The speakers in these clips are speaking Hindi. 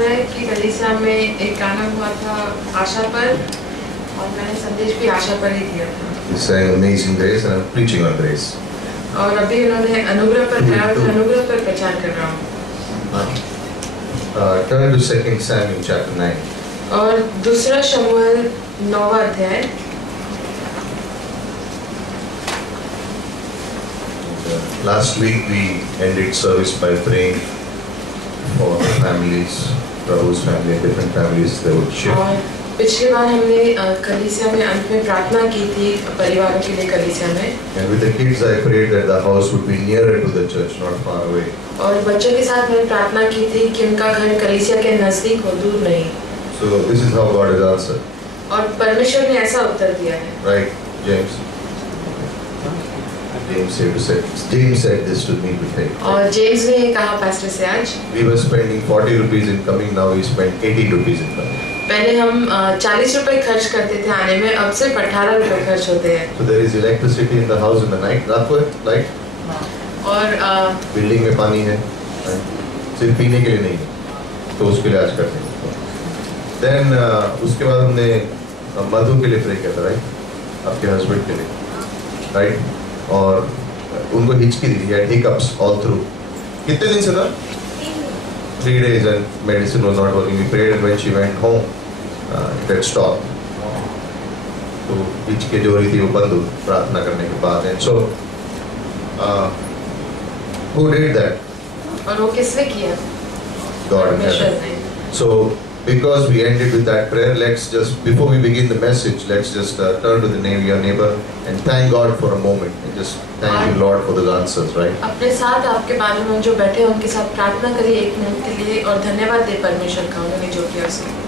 है कि कलीसिया में एक गाना हुआ था आशा पर, और मैंने संदेश भी आशा पर ही दिया था। He sang Amazing Grace and I'm preaching on grace. और अभी उन्होंने अनुग्रह पर कहा, तो अनुग्रह पर प्रचार कर रहा हूँ। Turn to 2 Samuel chapter 9. और दूसरा शमूएल 9वां अध्याय। Last week we ended service by praying for families, Prabhu's family, different families they would shift. और पिछली बार हमने कलीसिया में अंत में प्रार्थना की थी परिवारों के लिए कलीसिया में। And with the kids I prayed that the house would be nearer to the church, not far away. और बच्चों के साथ मैंने प्रार्थना की थी कि उनका घर कलीसिया के नजदीक हो, दूर नहीं। So this is how God has answered. और परमेश्वर ने ऐसा उत्तर दिया है। Right, James? James said this to me today. और जेम्स ने ये कहा पास्टर से आज। We were spending 40 rupees in coming, now we spend 18 rupees in coming. पहले हम 40 रुपए खर्च करते थे आने में, अब सिर्फ 18 रुपए खर्च होते हैं। So there is electricity in the house in the night, रात को light. और बिल्डिंग में पानी है, सिर्फ पीने के लिए नहीं, तो उसके लिए आज करते हैं। Then उसके बाद हमने मधु के लिए प्रे किया था, right? आपके हस्बैंड के लिए, right? और उनको हिचकी दी, had hiccups all through. कितने दिन से था? 3 days and medicine was not working. We prayed and when she went home, it had stopped. तो हिचकी जो रही थी वो बंद हुई प्रार्थना करने के बाद। And so who did that? और वो किसने किया? God in heaven. So because we ended with that prayer, let's just, before we begin the message, let's just turn to your neighbor and thank God for a moment and just thank you Lord for the answers, right? अपने साथ आपके बारे में जो बैठे हैं उनके साथ प्रार्थना करिए 1 मिनट के लिए और धन्यवाद दे परमेश्वर का उन्होंने जो किया उसके।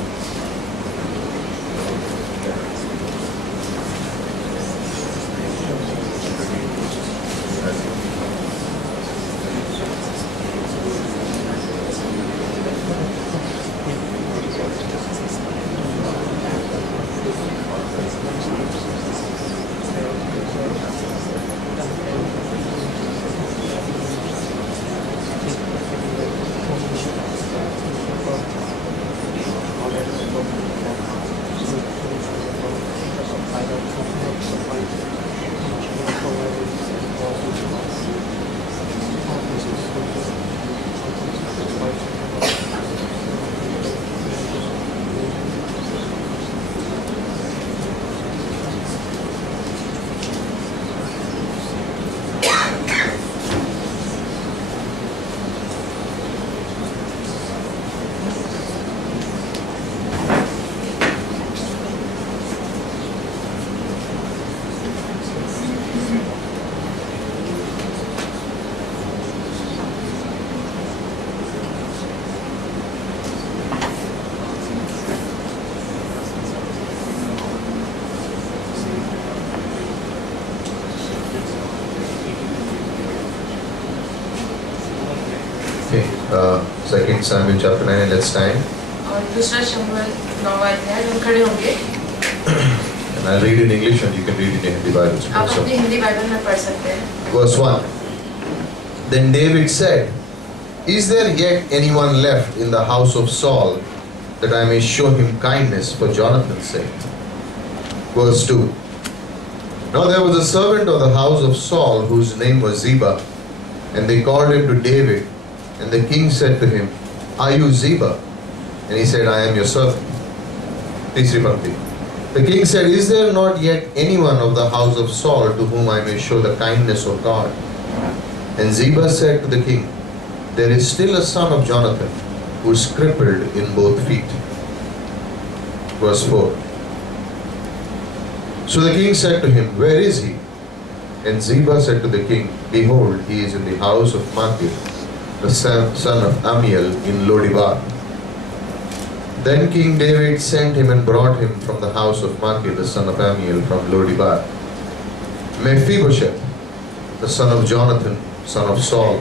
Second Samuel chapter 9 and let's stand. और दूसरा शमूएल 9वां अध्याय हम खड़े होंगे। And I'll read in English and you can read it in Hindi Bible. आप अपनी हिंदी बाइबल में पढ़ सकते हैं। Verse 1. Then David said, "Is there yet anyone left in the house of Saul that I may show him kindness for Jonathan's sake?" Verse 2. Now there was a servant of the house of Saul whose name was Ziba, and they called him to David. And the king said to him, "Are you Ziba?" And he said, "I am your servant." Tisri Bhakti. The king said, "Is there not yet anyone of the house of Saul to whom I may show the kindness of God?" And Ziba said to the king, "There is still a son of Jonathan who is crippled in both feet." Verse 4. So the king said to him, "Where is he?" And Ziba said to the king, "Behold, he is in the house of Machir, the son of Amiel in Lodibar." Then King David sent him and brought him from the house of Machir, the son of Amiel from Lodibar. Mephibosheth, the son of Jonathan, son of Saul,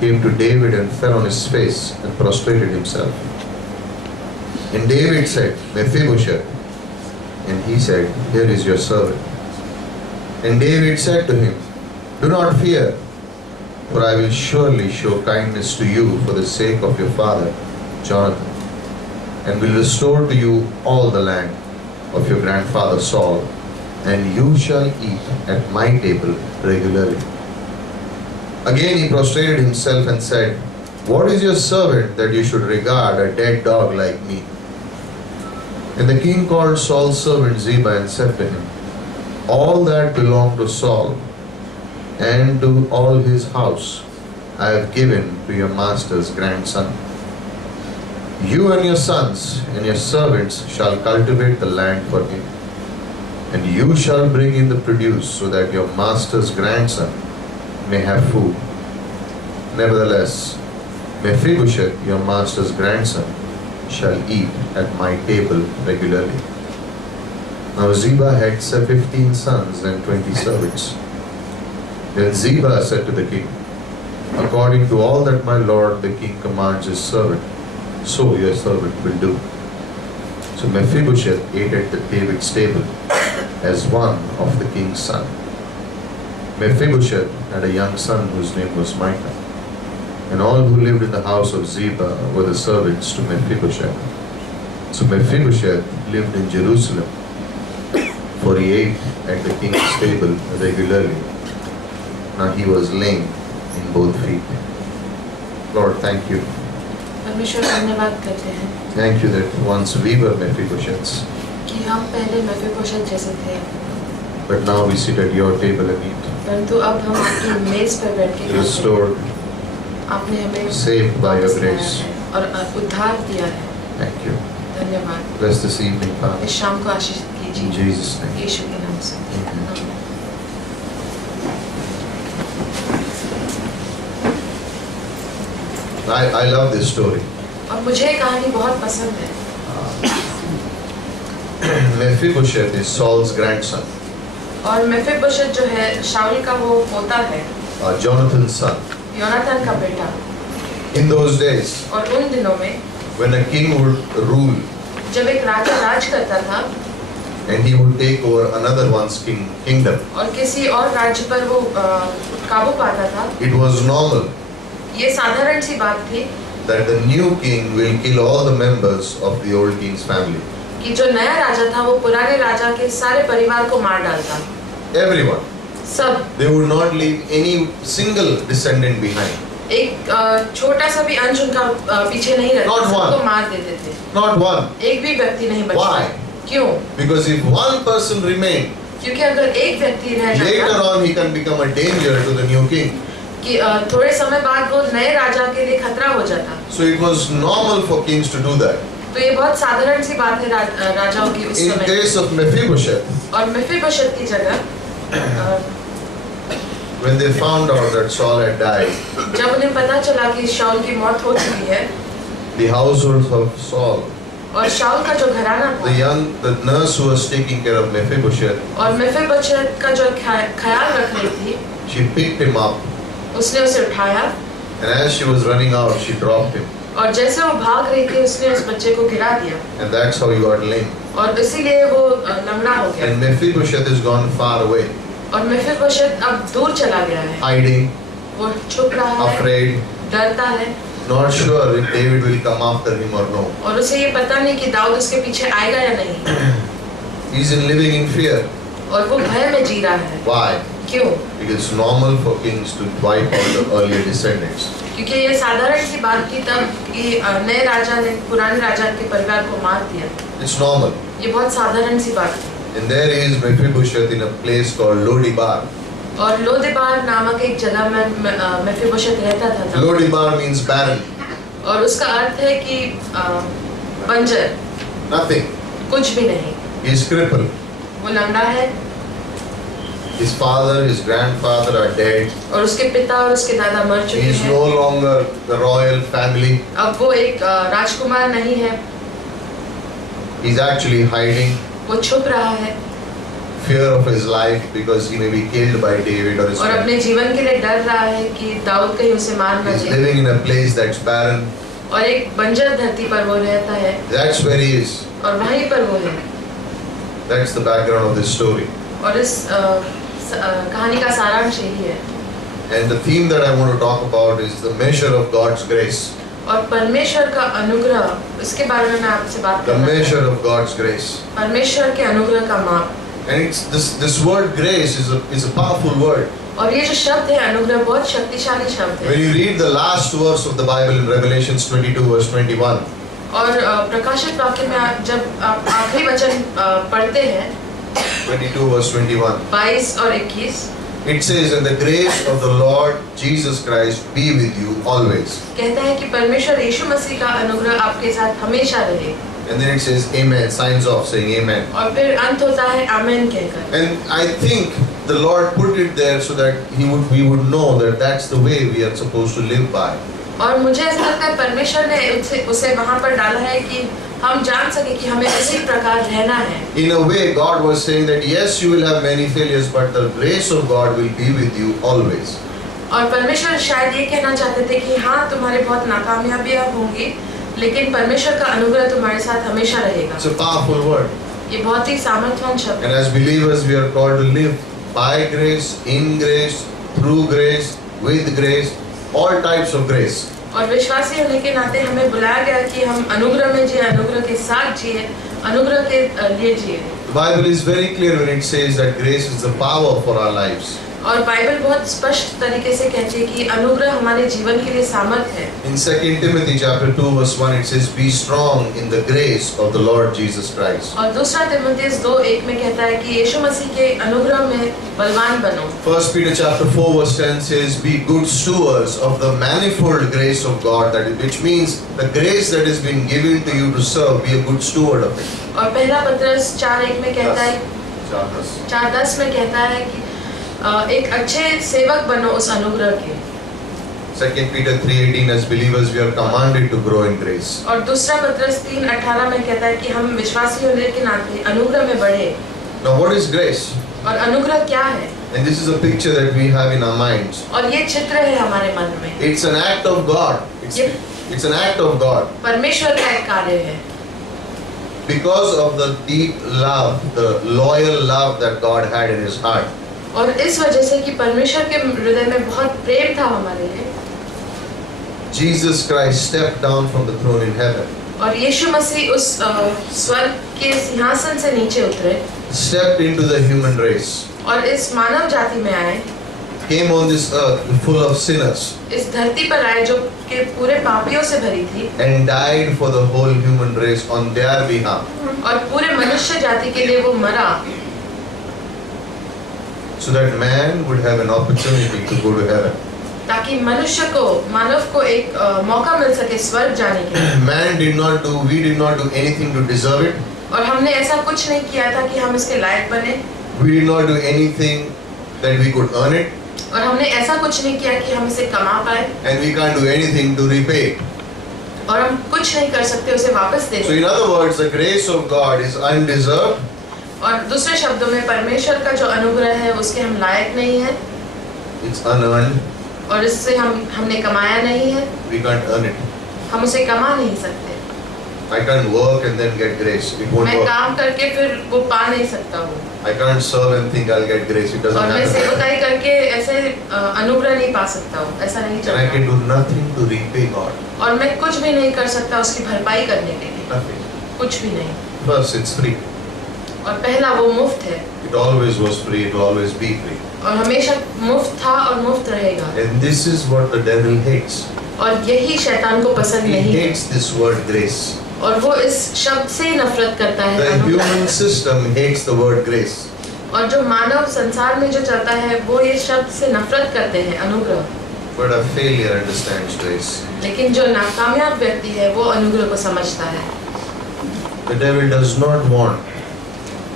came to David and fell on his face and prostrated himself. And David said, "Mephibosheth." And he said, "Here is your servant." And David said to him, "Do not fear, for I will surely show kindness to you for the sake of your father, Jonathan." and will restore to you all the land of your grandfather Saul, and you shall eat at my table regularly. Again he prostrated himself and said, What is your servant that you should regard a dead dog like me? And the king called Saul's servant Ziba and said to him, All that belonged to Saul and to all his house I have given to your master's grandson. You and your sons and your servants shall cultivate the land for him, and you shall bring in the produce so that your master's grandson may have food. Nevertheless, Mephibosheth, your master's grandson, shall eat at my table regularly. Now Ziba had 15 sons and 20 servants. Then Ziba said to the king, According to all that my lord the king commands his servant, so your servant will do. So Mephibosheth ate at the David's table as one of the king's sons. Mephibosheth had a young son whose name was Micah, and all who lived in the house of Ziba were the servants to Mephibosheth. So Mephibosheth lived in Jerusalem, for he ate at the king's table regularly. Now he was lame in both feet. Lord, thank you. परमेश्वर धन्यवाद करते हैं Thank you that once we were Mephibosheths, कि हम पहले मेफीबोशेत जैसे थे, but now we sit at your table and eat. परंतु अब हम आपकी मेज पर बैठ के खाते हैं। Restored, आपने हमें saved by your वापस लाया grace. है और उद्धार दिया है। Thank you. धन्यवाद। Bless this evening, Father. इस शाम को आशीषित In कीजिए Jesus' name. यीशु के नाम से। Amen. आमीन। I love this story. और मुझे ये कहानी बहुत पसंद है। Mephibosheth is Saul's grandson, और मेफीबोशेत जो है शाऊल का वो पोता है, Jonathan's son. योनाथन का बेटा। In those days, और उन दिनों में when a king would rule जब एक राजा राज करता था and he would take over another one's kingdom, और किसी और राज्य पर वो काबू पाता था, it was normal ये साधारण सी बात थी that the new king will kill all the members of the old king's family. कि जो नया राजा था वो पुराने राजा के सारे परिवार को मार डालता। Everyone. सब। They would not leave any single descendant behind. एक छोटा सा भी अंश उनका पीछे नहीं रहता, Not one. सबको मार देते थे। Not one. एक भी व्यक्ति नहीं बचता। Why? क्यों? Because if one person remained, क्योंकि अगर एक व्यक्ति रह later जाता on he can become a danger to the new king. कि थोड़े समय बाद वो नए राजा के लिए खतरा हो जाता। So it was normal for kings to do that. तो ये बहुत साधारण सी बात है राजाओं की उस In समय। case of Mephibosheth, और मेफीबोशेत की जगह when they found out that Saul had died, जब उन्हें पता चला कि शाऊल की मौत हो चुकी है the household of Saul, और शाऊल का जो घराना था the nurse who was taking care of Mephibosheth, और मेफीबोशेत का जो ख्याल रख रही थी, she picked him up, उसने उसे उठाया and as she was running out, she dropped him, और जैसे वो भाग रही थी उसने उस बच्चे को गिरा दिया and that's how he got lame. और इसीलिए वो लंगड़ा हो गया। And Mephibosheth has gone far away, और मेफीबोशेत अब दूर चला गया है, hiding, वो छुप रहा है, afraid, डरता है not sure if David will come after him or no. और उसे ये पता नहीं कि दाऊद उसके पीछे आएगा या नहीं। He's living in fear. और वो भय में जी रहा है। Why? क्यों? Because it's normal for kings to wipe out the earlier descendants. क्योंकि ये साधारण सी बात थी तब कि नए राजा ने पुराने राजा के परिवार को मार दिया। It's normal. ये बहुत साधारण सी बात थी। And there is Mephibosheth in a place called Lodibar. और लोदेबार नामक एक जगह में मेफीबोशेत रहता था तब। Lodibar means barren, और उसका अर्थ है कि बंजर, nothing. कुछ भी नहीं। He's crippled. वो लंगड़ा है His father, his grandfather are dead. और उसके पिता और उसके दादा मर He चुके is हैं। no longer the royal family. अब वो एक राजकुमार नहीं है, He's actually hiding, वो छुप रहा है fear of his life because he may be killed by David or his और अपने family. जीवन के लिए डर रहा है कि दाऊद कहीं उसे मार न He's they. living in a place that's barren. और एक बंजर धरती पर वो रहता है That's where he is. और वहीं पर वो है। That's the background of this story. और इस कहानी का सारांश यही है। And the theme that I want to talk about is the measure of God's grace. और परमेश्वर का अनुग्रह, इसके बारे में मैं आपसे बात The करना measure चाहती हूँ। of God's grace. परमेश्वर के अनुग्रह का माप। And it's this word grace is a powerful word. और ये जो शब्द है अनुग्रह, बहुत शक्तिशाली शब्द When है। you read the last verse of the Bible in Revelations 22 verse 21, और प्रकाशित वाक्य में जब आप आखिरी वचन पढ़ते हैं 22 verse 21, 22 और 21, it says, "And the grace of the Lord Jesus Christ be with you always." कहता है कि परमेश्वर यीशु मसीह का अनुग्रह आपके साथ हमेशा रहे। And then it says Amen, signs off saying Amen. और फिर अंत होता है आमीन कहकर। And I think the Lord put it there so that we would know that that's the way we are supposed to live by. और मुझे ऐसा लगता है परमेश्वर ने उसे वहाँ पर डाला है कि हम जान सके कि हमें इसी प्रकार रहना है। In a way, God was saying that yes, you will have many failures, but the grace of God will be with you always. और परमेश्वर शायद ये कहना चाहते थे कि हाँ तुम्हारे बहुत नाकामयाबियाँ होंगी, लेकिन परमेश्वर का अनुग्रह तुम्हारे साथ हमेशा रहेगा। It's a powerful word. ये बहुत ही सामर्थ्यवान शब्द And है। as believers, we are called to live by grace, in grace, through grace, with grace, all types of grace. और विश्वासी होने के नाते हमें बुलाया गया कि हम अनुग्रह में जिए, अनुग्रह के साथ जिए, अनुग्रह के लिए जिए। The Bible is very clear when it says that grace is the power for our lives. और बाइबल बहुत स्पष्ट तरीके से कहती है कि अनुग्रह हमारे जीवन के लिए सामर्थ है। In 2 Timothy chapter 2 verse 1 it says, "Be strong in the grace of the Lord Jesus Christ." और दूसरा तिमुथियुस 2:1 में कहता है कि यीशु मसीह के अनुग्रह में बलवान बनो। 1 Peter chapter 4 verse 10 says, "Be good stewards of the manifold grace of God," which means the grace that has been given to you to serve, be a good steward of it. और पहला पत्रस 4:1 में कहता है, 4:10 में कहता है कि एक अच्छे सेवक बनो उस अनुग्रह के। 2 Peter 3:18 as believers we are commanded to grow in grace. और दूसरा पत्रस 3:18 में कहता है कि हम विश्वासी होने के नाते अनुग्रह में बढ़े। Now what is grace? और अनुग्रह क्या है? And this is a picture that we have in our minds. और ये चित्र है हमारे मन में। It's an act of God. It's an act of God. परमेश्वर का एक कार्य है। Because of the deep love, the loyal love that God had in his heart. और इस वजह से कि परमेश्वर के हृदय में बहुत प्रेम था हमारे लिए, Jesus Christ stepped down from the throne in heaven. और यीशु मसीह उस स्वर्ग के सिंहासन से नीचे उतरे, Stepped into the human race. और इस मानव जाति में आए, Came on this earth full of sinners. इस धरती पर आए जो कि पूरे पापियों से भरी थी, And died for the whole human race on their behalf. और पूरे मनुष्य जाति के लिए वो मरा, So that man would have an opportunity to go to heaven. ताकि मानव को एक मौका मिल सके स्वर्ग जाने के लिए। We did not do anything to deserve it. और हमने ऐसा कुछ नहीं किया था कि हम इसके लायक बने, We did not do anything that we could earn it. और हमने ऐसा कुछ नहीं किया कि हम इसे कमा पाए, And we can't do anything to repay it. और हम कुछ नहीं कर सकते उसे वापस दे So in other words, the grace of God is undeserved. और दूसरे शब्दों में परमेश्वर का जो अनुग्रह है उसके हम लायक नहीं है, It's unearned. और इससे हमने कमाया नहीं है, We can't earn it. हम उसे कमा नहीं सकते। I can't work and then get grace. It won't मैं work. काम करके फिर वो पा नहीं सकता हूँ, I can't serve and think I'll get grace. It doesn't और मैं happen. सेवकाई करके ऐसे अनुग्रह नहीं पा सकता हूँ, ऐसा नहीं And I can चलता। do nothing to repay God. और मैं कुछ भी नहीं कर सकता उसकी भरपाई करने के लिए, Nothing. कुछ भी नहीं। First, it's free. और पहला वो मुफ्त है, It always was free. It will always be free. और हमेशा मुफ्त था और मुफ्त रहेगा। And this is what the devil hates. और यही शैतान को पसंद He नहीं है, hates this word grace. और वो इस शब्द से ही नफरत करता है, The अनुग्रह। human system hates the word grace. और जो मानव संसार में जो चलता है वो ये शब्द से नफरत करते हैं, अनुग्रह। But a failure understands grace. लेकिन जो नाकामयाब व्यक्ति है वो अनुग्रह को समझता है। The devil does not want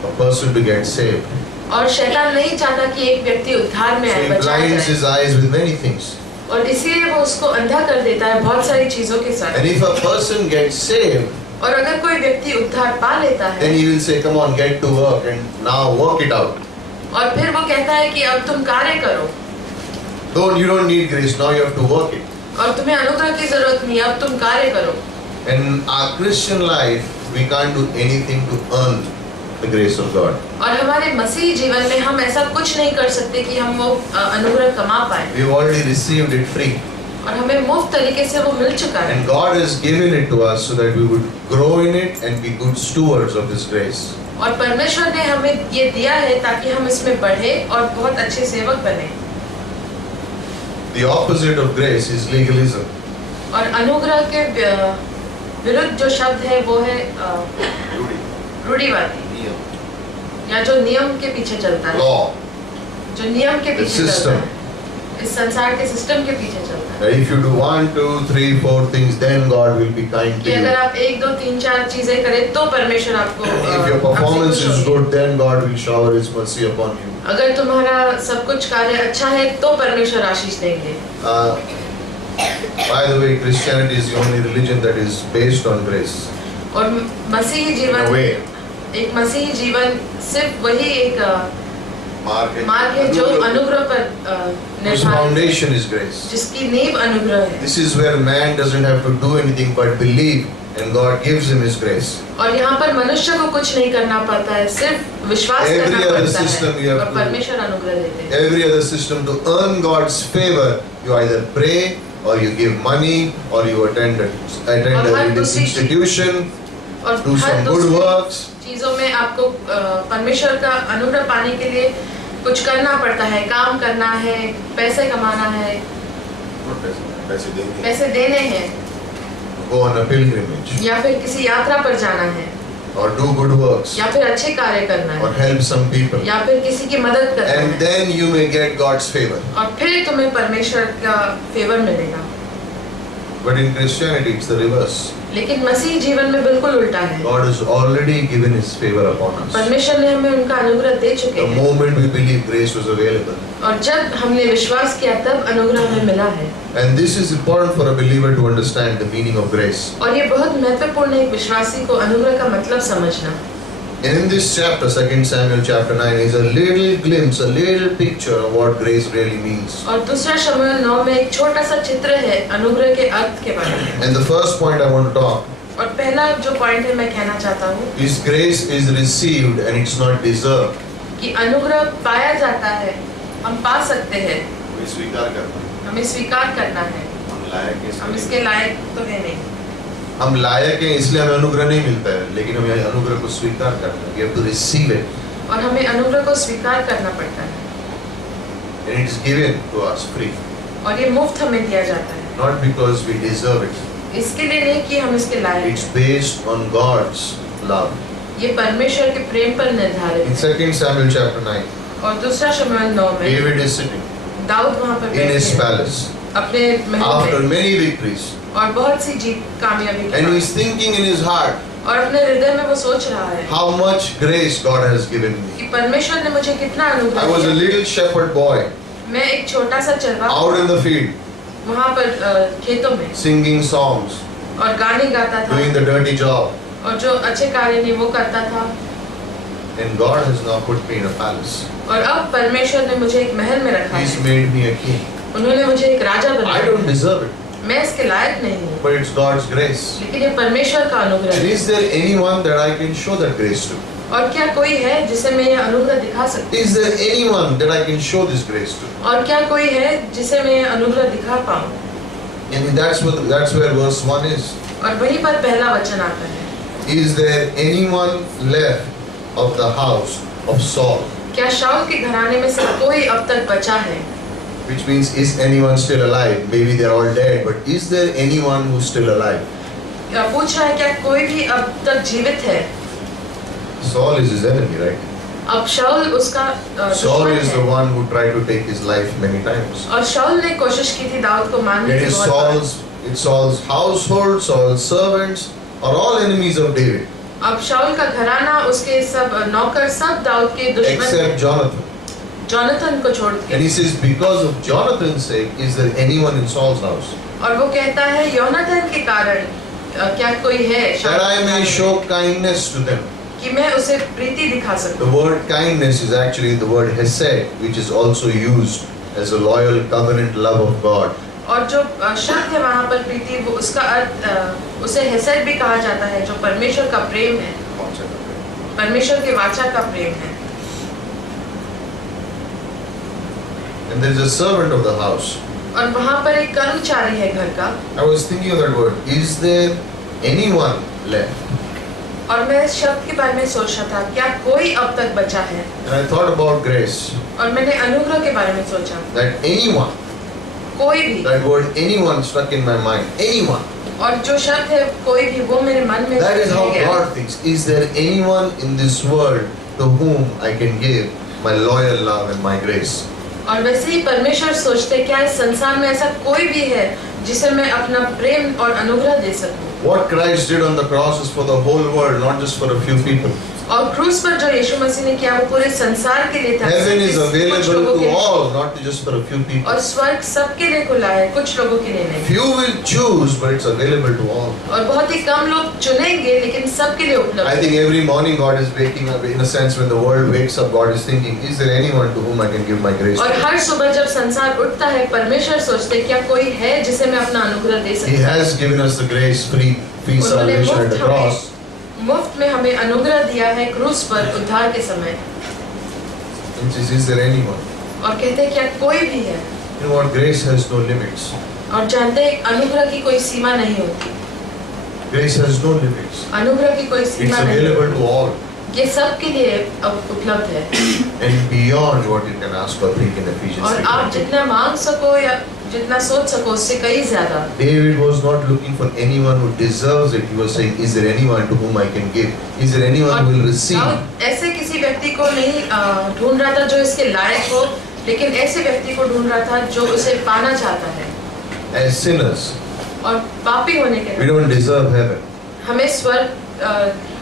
a person to get saved. और शैतान नहीं चाहता कि एक व्यक्ति उद्धार में So आए, he बचा blinds जाए, his eyes with many things. और इसीलिए वो उसको अंधा कर देता है बहुत सारी चीजों के साथ। And if a person gets saved, और अगर कोई व्यक्ति उद्धार पा लेता है, then he will say, "Come on, get to work and now work it out." और फिर वो कहता है कि अब तुम कार्य करो, You don't need grace, now you have to work it. और तुम्हें अनुग्रह की जरूरत नहीं, अब तुम कार्य करो। In our Christian life, we can't do anything to earn the grace of God. और हमारे मसीही जीवन में हम ऐसा कुछ नहीं कर सकते कि हम वो अनुग्रह कमा पाए, We've already received it free. और हमें मुफ्त तरीके से वो मिल चुका है। And God has given it to us so that we would grow in it and be good stewards of His grace. और परमेश्वर ने हमें ये दिया है ताकि हम इसमें बढ़े और बहुत अच्छे सेवक बने। The opposite of grace is legalism. और अनुग्रह के विरुद्ध जो शब्द है वो है रूढ़िवादी, या जो नियम के पीछे चलता है, Law. जो नियम के The पीछे चलता system. है, इस संसार के सिस्टम के पीछे चलता है। If you do 1, 2, 3, 4 things, then God will be kind कि to अगर you. आप 1, 2, 3, 4 चीजें करें तो परमेश्वर आपको If your performance is good, then God will shower His mercy upon you. अगर तुम्हारा सब कुछ कार्य अच्छा है तो परमेश्वर आशीष देंगे। By the way, Christianity is the only religion that is based on grace. और मसीही In a जीवन, way, एक मसीही जीवन सिर्फ वही एक मार्ग है जो अनुग्रह पर whose निर्भर है, foundation is grace. जिसकी नींव अनुग्रह है। This is where man doesn't have to do anything but believe, and God gives him His grace. और यहाँ पर मनुष्य को कुछ नहीं करना पड़ता है, सिर्फ विश्वास Every करना other पड़ता system you है have और to- परमेश्वर अनुग्रह देते हैं। Every other system, to earn God's favor, you either pray or you give money or you attend a और हर religious दूसरी institution, और do हर some good दूसरी works. चीजों में आपको परमेश्वर का अनुग्रह पाने के लिए कुछ करना पड़ता है, काम करना है, पैसे कमाना है, पैसे देने हैं, Go on a pilgrimage या फिर किसी यात्रा पर जाना है, or do good works या फिर अच्छे कार्य करना or है, help some people, या फिर किसी की मदद करना and है, then you may get God's favor. और फिर तुम्हें परमेश्वर का फेवर मिलेगा। But in Christianity, it's the reverse. लेकिन मसीह जीवन में बिल्कुल उल्टा है। God has already given His favor upon us. परमेश्वर ने हमें उनका अनुग्रह दे चुके The हैं, moment we believe, grace was available. और जब हमने विश्वास किया तब अनुग्रह हमें मिला है। And this is important for a believer to understand the meaning of grace. और ये बहुत महत्वपूर्ण है एक विश्वासी को अनुग्रह का मतलब समझना। And in this chapter, 2 Samuel chapter 9, is a little glimpse, a little picture of what grace really means. और दूसरा शमूएल 9 में एक छोटा सा चित्र है अनुग्रह के अर्थ के बारे में। And the first point I want to talk और पहला जो पॉइंट है मैं कहना चाहता हूँ is grace is received and it's not deserved. कि अनुग्रह पाया जाता है, हम पा सकते हैं, हमें स्वीकार करना, हमें स्वीकार करना है, हम लायक हैं, हम इसके लायक तो है नहीं। हम लायक हैं इसलिए हमें अनुग्रह नहीं मिलता है, लेकिन हमें अनुग्रह को स्वीकार करना है. We have to receive it. और हमें अनुग्रह को स्वीकार करना पड़ता है, And it is given to us free, और ये मुफ्त हमें दिया जाता है, not because we deserve it. इसके लिए नहीं कि हम इसके लायक It's हैं। based on God's love. ये परमेश्वर के प्रेम पर निर्धारित In है। 2 Samuel chapter 9, और दूसरा शमूएल 9 में David is sitting दाऊद वहाँ पर in बैठे his हैं palace अपने महल after में, many victories, और बहुत सी जीत कामयाबी के and बाद। he's thinking in his heart, और अपने हृदय में वो सोच रहा है how much grace God has given me. कि परमेश्वर ने मुझे कितना I अनुग्रह was a दिया। little shepherd boy मैं एक छोटा सा चरवाहा out in the field, वहाँ पर खेतों में singing songs, और गाने गाता था, doing the dirty job, और जो अच्छे कार्य नहीं वो करता था। and God has now put me in a palace. और अब परमेश्वर ने मुझे एक महल में रखा He's है, made me a king. उन्होंने मुझे एक राजा I बनाया don't है। deserve it, मैं इसके लायक नहीं हूँ, but it's God's grace. लेकिन ये परमेश्वर का अनुग्रह And है। is there anyone that I can show that grace to? और क्या कोई है जिसे मैं ये अनुग्रह दिखा सकती Is there anyone that I can show this grace to? हूँ? और क्या कोई है जिसे मैं ये अनुग्रह दिखा पाऊँ? And that's where verse 1 is. और वहीं पर पहला वचन आता है, Is there anyone left of the house of Saul? क्या शाऊल के घराने में से कोई अब तक बचा है? Which means, is anyone still alive? Maybe they're all dead, but is there anyone who's still alive? क्या पूछ रहा है क्या कोई भी अब तक जीवित है? Saul is his enemy, right? अब शाऊल उसका Saul दुश्मन is the है, one who tried to take his life many times. और शाऊल ने कोशिश की थी दाऊद को मारने It की is बहुत बार। Saul's household, Saul's servants are all enemies of David, अब शाऊल का घराना, उसके सब नौकर सब दाऊद के दुश्मन except हैं, Jonathan. जोनाथन को छोड़ And के। he says, because of Jonathan's sake, is there anyone in Saul's house? और वो कहता है योनाथन के कारण क्या कोई है That I may Saul show kindness to them. कि मैं उसे प्रीति दिखा The सकूं। word kindness is actually the word hesed, which is also used as a loyal covenant love of God. और जो शब्द है वहाँ पर प्रीति, वो उसका अर्थ उसे हेसेड भी कहा जाता है, जो परमेश्वर का प्रेम है, परमेश्वर के वाचा का प्रेम है। And there is a servant of the house. और वहाँ पर एक कर्मचारी है घर का। I was thinking of that word. Is there anyone left? और मैं इस शब्द के बारे में सोच रहा था, क्या कोई अब तक बचा है? And I thought about grace. और मैंने अनुग्रह के बारे में सोचा। That anyone. कोई भी। That word anyone struck in my mind. Anyone. और जो शब्द है कोई भी, वो मेरे मन में That is how गया। God thinks. Is there anyone in this world to whom I can give my loyal love and my grace? और वैसे ही परमेश्वर सोचते, क्या इस संसार में ऐसा कोई भी है जिसे मैं अपना प्रेम और अनुग्रह दे सकूं? What Christ did on the cross is for the whole world, not just for a few people. और क्रूस पर जो यीशु मसीह ने किया वो पूरे संसार के लिए था। Heaven is कुछ available लोगों के to लिए। all, not just for a few people. और स्वर्ग सबके लिए खुला है, कुछ लोगों के लिए नहीं। Few will choose, but it's available to all. और बहुत ही कम लोग चुनेंगे, लेकिन सबके लिए उपलब्ध I है। think every morning God is waking up. In a sense, when the world wakes up, God is thinking, is there anyone to whom I can give my grace? और हर सुबह जब संसार उठता है, परमेश्वर सोचते, क्या कोई है जिसे मैं अपना अनुग्रह दे He सकता हूँ? has given us the grace, free उन्होंने salvation at the cross. मुफ्त में हमें अनुग्रह दिया है क्रूस पर उद्धार के समय। Which is there anyone? और कहते हैं, क्या कोई भी है? You know what? Grace has no limits. और जानते हैं, अनुग्रह की कोई सीमा नहीं होती। Grace has no limits. अनुग्रह की कोई It's सीमा नहीं available होती। to all. ये सबके लिए अब उपलब्ध है। And beyond what you can ask or think in Ephesians और आप 3:20. जितना मांग सको या जितना सोच सको, उससे कई ज्यादा। David was not looking for anyone who deserves it. He was saying, is there anyone to whom I can give? Is there anyone who will receive? Dawood ऐसे किसी व्यक्ति को नहीं ढूंढ रहा था जो इसके लायक हो, लेकिन ऐसे व्यक्ति को ढूंढ रहा था जो उसे पाना चाहता है। As sinners, और पापी होने के we don't deserve heaven. हमें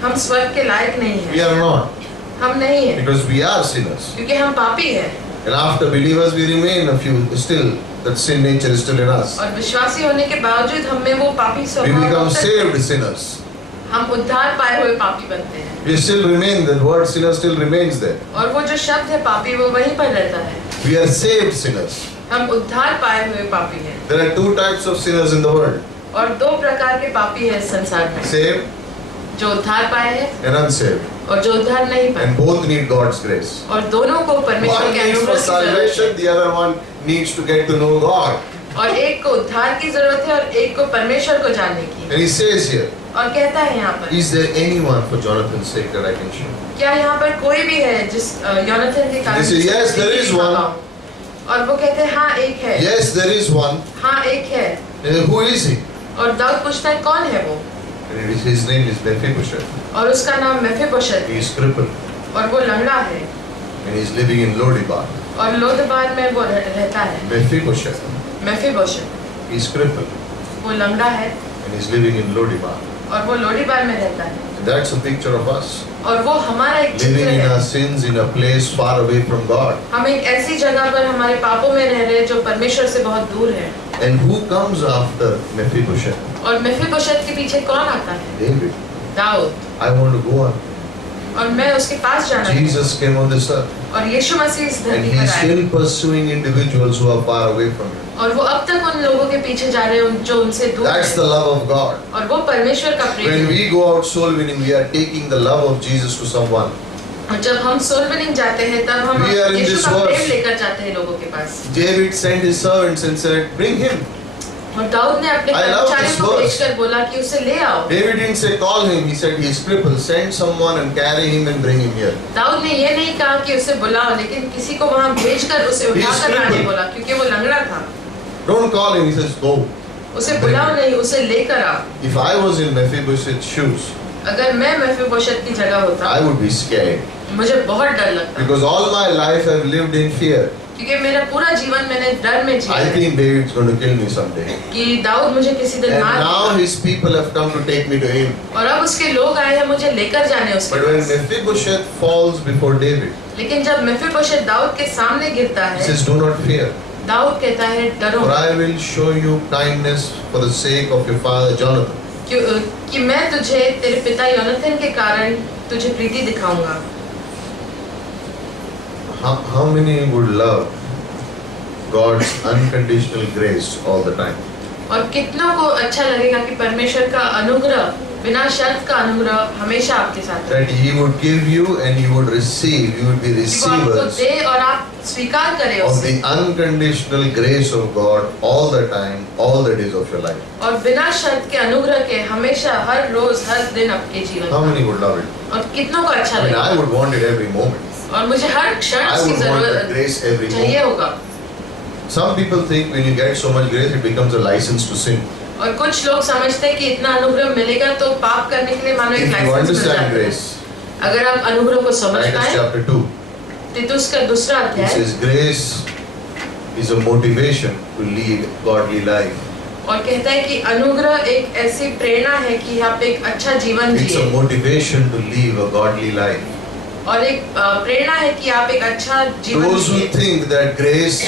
हम स्वर्ग के लायक नहीं We हैं। are not, हम नहीं हैं, because we are sinners. क्योंकि हम पापी हैं। And after believers, we remain a few. Still, that sin nature is still in us. और विश्वासी होने के बावजूद हमें वो पापी We स्वभाव become होता है। saved sinners. हम उद्धार पाए हुए पापी बनते हैं। We still remain. That word sinner still remains there. और वो जो शब्द है पापी, वो वहीं पर रहता है। We are saved sinners. हम उद्धार पाए हुए पापी हैं। There are two types of sinners in the world: और दो प्रकार के पापी हैं इस संसार में, saved जो उद्धार पाए हैं and unsaved. और जो उद्धार नहीं पाए। And both need God's grace. और दोनों को परमेश्वर One के needs for अनुग्रह की जरूरत salvation, है। the other one needs to get to know God. और एक को उद्धार की जरूरत है और एक को परमेश्वर को जानने की। And he says here, और कहता है यहाँ पर, is there anyone for Jonathan's sake that I can show? क्या यहाँ पर कोई भी है जिस योनाथन के कारण They say, yes, there is one. और वो कहते हैं, हाँ एक है। Yes, there is one. हाँ एक है। And who is he? और दाऊद पूछता है, कौन है वो? And his name is Mephibosheth. और उसका नाम मेफीबोशेत He is crippled और वो लंगड़ा है and he is living in Lodibar. और लोदबार में वो रहता है। Mephibosheth. मेफीबोशेत He is crippled वो लंगड़ा है and he is living in Lodibar. और वो लोदबार में रहता है। And that's a picture of us. और वो हमारा एक चित्र Living in है। our sins in a place far away from God. हम एक ऐसी जगह पर हमारे पापों में रह रहे हैं जो परमेश्वर से बहुत दूर है। And who comes after Mephibosheth? और मेफीबोशेत के पीछे कौन आता है? David. Dawood. I want to go on. और मैं उसके पास जाना है। Jesus came on this earth. और यीशु मसीह इस And धरती he पर is आए। still pursuing individuals who are far away from him. और वो अब तक उन लोगों के पीछे जा रहे हैं जो उनसे दूर That's हैं। the love of God. और वो परमेश्वर का प्रेम When है। we go out soul winning, we are taking the love of Jesus to someone. और जब हम सोल विनिंग जाते हैं तब हम We are in Yeshu this का प्रेम verse. लेकर जाते हैं लोगों के पास। David sent his servants and said, bring him. और दाऊद ने अपने I love कर्मचारियों this को verse. भेजकर बोला कि उसे ले आओ। David didn't say call him, he said he is crippled. Send someone and carry him and bring him here. Dawood ने ये नहीं कहा कि उसे बुलाओ, लेकिन किसी को वहाँ भेजकर उसे उठाकर लाने बोला, क्योंकि वो लंगड़ा था। Don't call him, he says go. उसे बुलाओ नहीं, उसे लेकर आओ। If I was in Mephibosheth's shoes, अगर मैं मेफीबोशेत की जगह होता, I would be scared. मुझे बहुत डर लगता, Because all my life I've lived in fear. क्योंकि मेरा पूरा जीवन मैंने डर में जिया I है think David's going to kill me someday. कि दाऊद मुझे किसी दिन And मार now देगा। his people have come to take me to him. और अब उसके लोग आए हैं मुझे लेकर जाने उसके But when pass. Mephibosheth falls before David, लेकिन जब मेफीबोशेत दाऊद के सामने गिरता he है, says, do not fear. Dawood कहता है, डरो For मत, I will show you kindness for the sake of your father Jonathan. कि मैं तुझे तेरे पिता योनाथन के कारण तुझे प्रीति दिखाऊंगा। How many would love God's unconditional grace all the time? और कितनों को अच्छा लगेगा कि परमेश्वर का अनुग्रह बिना शर्त का अनुग्रह हमेशा आपके साथ that है। He would give you and you would receive, you would be कि वो आपको receivers दे और आप स्वीकार करें of उसे। the unconditional grace of God all the time, all the days of your life. और बिना शर्त के अनुग्रह के हमेशा हर रोज हर दिन आपके जीवन How में। many would love it? और कितनों को अच्छा I mean, लगेगा। I would want it every moment. और मुझे हर क्षण I उसकी would want that जरूरत grace every चाहिए moment. होगा। Some people think when you get so much grace, it becomes a license to sin. और कुछ लोग समझते हैं कि इतना अनुग्रह मिलेगा तो पाप करने के लिए मानो एक If you लाइसेंस मिल understand जाता है। grace, अगर आप अनुग्रह को समझ Titus पाए, chapter 2, तीतुस का दूसरा it अध्याय, says grace is a motivation to lead godly life. और कहता है कि अनुग्रह एक ऐसी प्रेरणा है कि आप एक अच्छा जीवन It's a जिए, motivation to live a godly life. और एक प्रेरणा है कि आप एक अच्छा जीवन Those who जिए। think that grace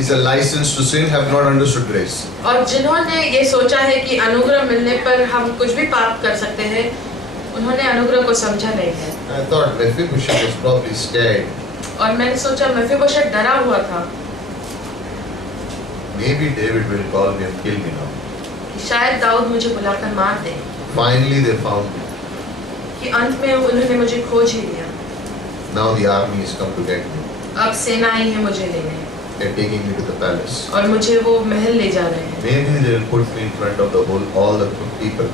is a license to sin have not understood grace. और जिन्होंने ये सोचा है कि अनुग्रह मिलने पर हम कुछ भी पाप कर सकते हैं, उन्होंने अनुग्रह को समझा नहीं है। I thought Mephibosheth was probably scared. और मैंने सोचा मेफीबोशेत डरा हुआ था Maybe David will call me and kill me now. कि शायद दाऊद मुझे बुलाकर मार दे, Finally they found me. कि अंत में उन्होंने मुझे खोज ही लिया। Now the army has come to get me. अब सेना आई है मुझे लेने, They're taking me to the palace. और मुझे वो महल ले जा रहे हैं। Maybe they'll put me in front of all the people.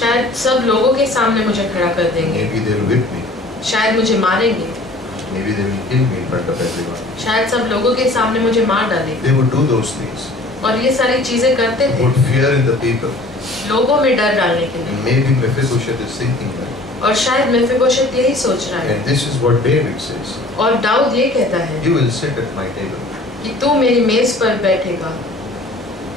शायद सब लोगों के सामने मुझे खड़ा कर देंगे, Maybe they'll whip me. शायद मुझे मारेंगे, Maybe they will kill me in front of everyone. शायद सब लोगों के सामने मुझे मार डालेंगे। They would do those things. और ये सारी चीजें करते थे Put fear in the people. लोगों में डर डालने के लिए। And maybe Mephibosheth is thinking that. और शायद मेफीबोशेत यही सोच रहा है। And this is what David says. और दाऊद ये कहता है You will sit at my table. कि तू मेरी मेज पर बैठेगा,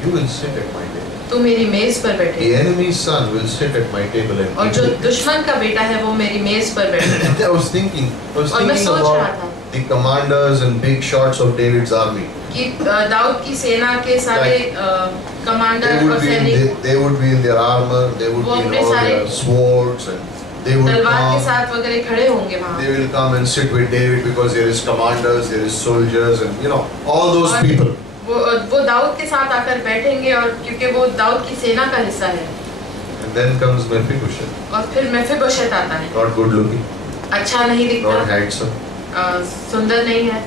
You will sit at my table. तू मेरी मेज पर The बैठेगा, enemy's son will sit at my table and और eat जो with me. दुश्मन का बेटा है वो मेरी मेज पर बैठेगा। I was thinking और मैं सोच रहा था about the commanders and big shots of David's army. कि दाऊद की सेना के सारे They कमांडर और would be सैनिक they would be in their armor. They would वो be in अपने all सारे their swords and they would तलवार के come. साथ वगैरह खड़े होंगे वहाँ। They will come and sit with David because there is commanders, there is soldiers, and you know all those और people. वो दाऊद के साथ आकर बैठेंगे, और क्योंकि वो दाऊद की सेना का हिस्सा है। And then comes Mephibosheth, और फिर मेफीबोशेत आता है, not good looking, अच्छा नहीं not दिखता, handsome. सुंदर नहीं है,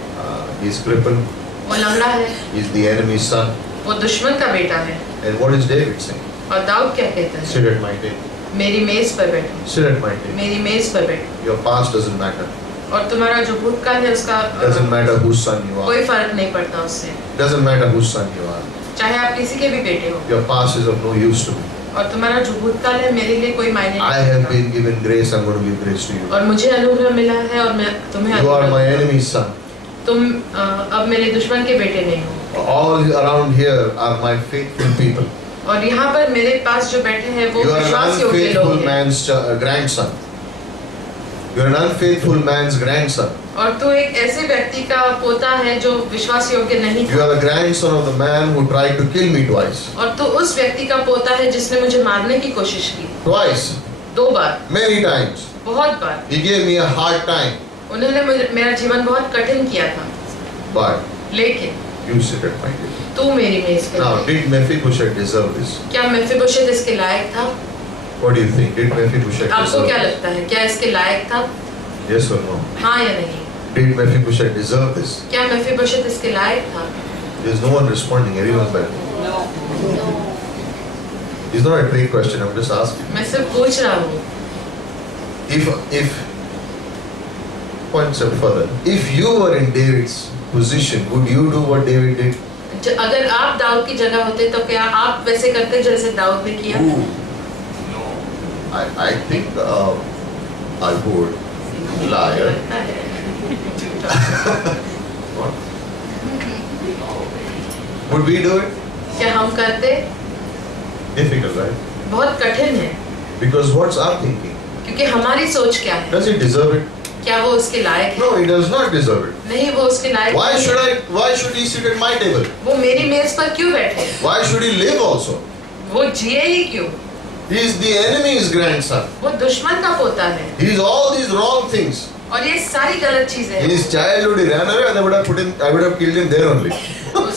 He's crippled. वो लंगड़ा है, He's the enemy's son. वो दुश्मन का बेटा है। And what is David saying? और दाऊद क्या कहता है? Sit at my table. मेरी मेज पर बैठो, Sit at my table. मेरी मेज पर बैठो। Your past doesn't matter. और तुम्हारा जो भूतकाल है उसका Doesn't matter whose son you are. कोई फर्क नहीं पड़ता उससे, Doesn't matter whose son you are. चाहे आप किसी के भी बेटे हो। Your past is of no use to me. और तुम्हारा जो भूतकाल है मेरे लिए कोई मायने I नहीं have रखता। been given grace. I'm going to give grace to you. और मुझे अनुग्रह मिला है और मैं तुम्हें You are अनुग्रह my दूंगा। enemy's son. तुम अब मेरे दुश्मन के बेटे नहीं हो। All around here are my faithful people. और यहाँ पर मेरे पास जो बैठे हैं वो You are an विश्वास योग्य unfaithful लोग हैं। man's grandson. You are an unfaithful man's grandson. और तू एक ऐसे व्यक्ति का पोता है जो विश्वास योग्य नहीं You था। are the grandson of the man who tried to kill me twice. और तू उस व्यक्ति का पोता है जिसने मुझे मारने की कोशिश की, Twice. 2 बार, Many times. बहुत बार। He gave me a hard time. उन्होंने मेरा जीवन बहुत कठिन किया था, But लेकिन you sit at my table. तू मेरी मेज पर Now, बैठ। did Mephibosheth deserve this? क्या मेफीबोशेत इसके लायक था? What do you think? Did Mephibosheth आपको deserve क्या this? लगता है, क्या इसके लायक था? Yes or no? हाँ या नहीं? Did Mephibosheth deserve this? क्या मेफीबोशेत इसके लायक था? There's no one responding. Everyone's like, it's not a trick question. I'm just asking. मैं सिर्फ पूछ रहा हूँ। If one step further, if you were in David's position, would you do what David did? अगर आप दाऊद की जगह होते तो क्या आप वैसे करते जैसे दाऊद ने किया? I think I would. Liar. What? Would we do it? क्या हम करते? Difficult, right? बहुत कठिन है, Because what's our thinking? क्योंकि हमारी सोच क्या है? Does he deserve it? क्या वो उसके लायक है? No, he does not deserve it. नहीं, वो उसके लायक Why नहीं should है। Why should he sit at my table? वो मेरी मेज पर क्यों बैठे? Why should he live also? वो जिए ही क्यों? He is the enemy's grandson. वो दुश्मन का पोता है, He is all these wrong things. और ये सारी गलत चीजें In हैं। his childhood, he ran away. I would have killed him there only.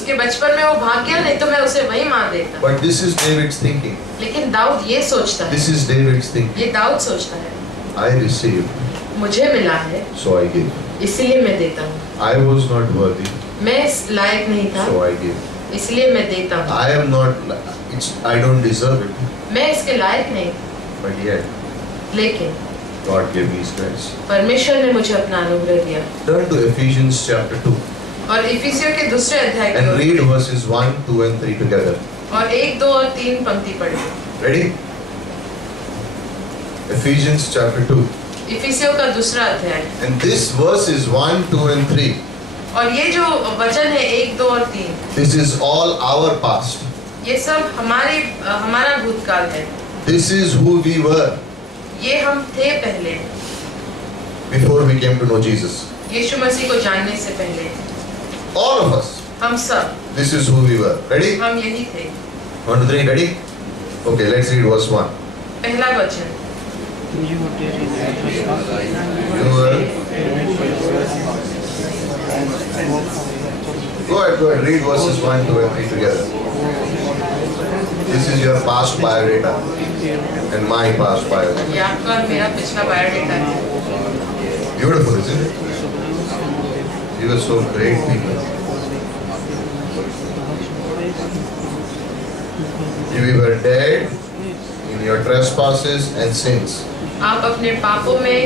उसके बचपन में वो भाग गया, नहीं तो मैं उसे वहीं मार देता। But this is David's thinking. लेकिन दाऊद ये सोचता है, This is David's thinking. ये दाऊद सोचता है, I received, मुझे मिला है so I give. इसलिए मैं देता हूँ। I was not worthy, मैं इस लायक नहीं था, so I give. इसलिए मैं देता हूँ। I am not, I don't deserve it, मैं इसके लायक नहीं, but yet लेकिन God gave me His grace. परमेश्वर ने मुझे अपना अनुग्रह दिया। Turn to Ephesians chapter 2 और इफिसियों के दूसरे अध्याय and की read verses 1, 2 and 3 together. और 1, 2 और 3 पंक्ति पढ़िए। Ready? Ephesians chapter 2. इफिसियों का दूसरा अध्याय, And this verses 1, 2 and 3. और ये जो वचन है 1, 2 और 3, This is all our past. ये सब हमारा भूतकाल है। This is who we were ये हम थे पहले, before we came to know Jesus. यीशु मसीह को जानने से पहले। All of us. हम सब, This is who we were. Ready? हम यही थे। 1, 2, 3. Ready? Okay, let's read verse 1. पहला वचन, You were. Go ahead. Read verses 1, 2 and 3 together. This is your past biodata and my past biodata. ये आपका और मेरा पिछला बायोडेटा है। Beautiful, isn't it? You were so great people. You were dead in your trespasses and sins. आप अपने पापों में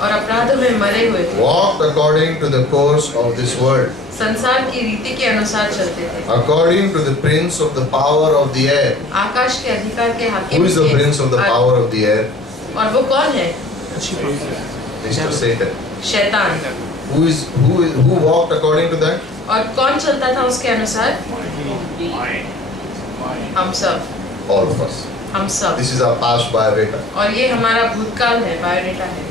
और अपराधों में मरे हुए थे। Walked according to the course of this world. संसार की रीति के अनुसार चलते थे। According to the prince of the power of the air. आकाश के अधिकार के हाकिम Who is the prince of the power of the air? और वो कौन है? Mr. Satan. शैतान। Who walked according to that? और कौन चलता था उसके अनुसार? हम सब, All of us. हम सब। This is our past biodata. और ये हमारा भूतकाल है, बायोडेटा है।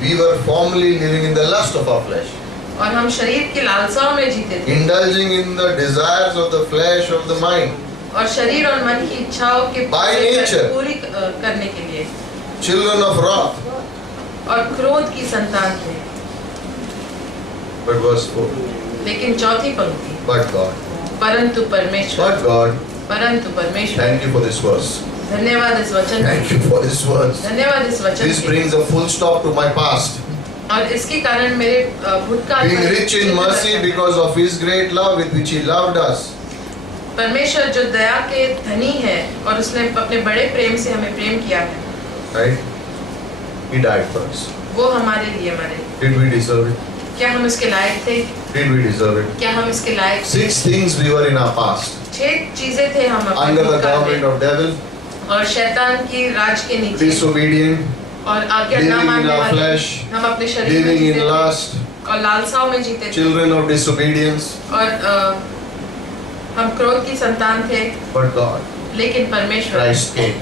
We were formerly living in the lust of our flesh, और हम शरीर की लालसाओं में जीते थे, indulging in the desires of the flesh of the mind, और शरीर और मन की इच्छाओं के By nature. पूरी करने के लिए, children of wrath. और क्रोध की संतान थे। But verse 4. लेकिन चौथी पंक्ति, But God. परंतु परमेश्वर, But God. परंतु परमेश्वर। Thank you for this verse. धन्यवाद इस वचन, Thank you for this verse. धन्यवाद इस वचन This के। brings a full stop to my past. और इसके कारण मेरे भूतकाल Being पर rich in mercy because of His great love with which He loved us. परमेश्वर जो दया के धनी है और उसने अपने बड़े प्रेम से हमें प्रेम किया है, Right? He died for us. वो हमारे लिए मरे। Did we deserve it? क्या हम इसके लायक थे? Did we deserve it? क्या हम इसके लायक थे? 6 things we were in our past. 6 चीजें थे हम अपने Under the भूतकाल government में, of devil, और शैतान की राज के नीचे, disobedient, और आज्ञा living ना in मानने our वाले, flesh, हम अपने शरीर में living जीते in थे, lust, और लालसाओं में जीते थे, children of disobedience. और हम क्रोध की संतान थे। But God, लेकिन परमेश्वर, Christ came.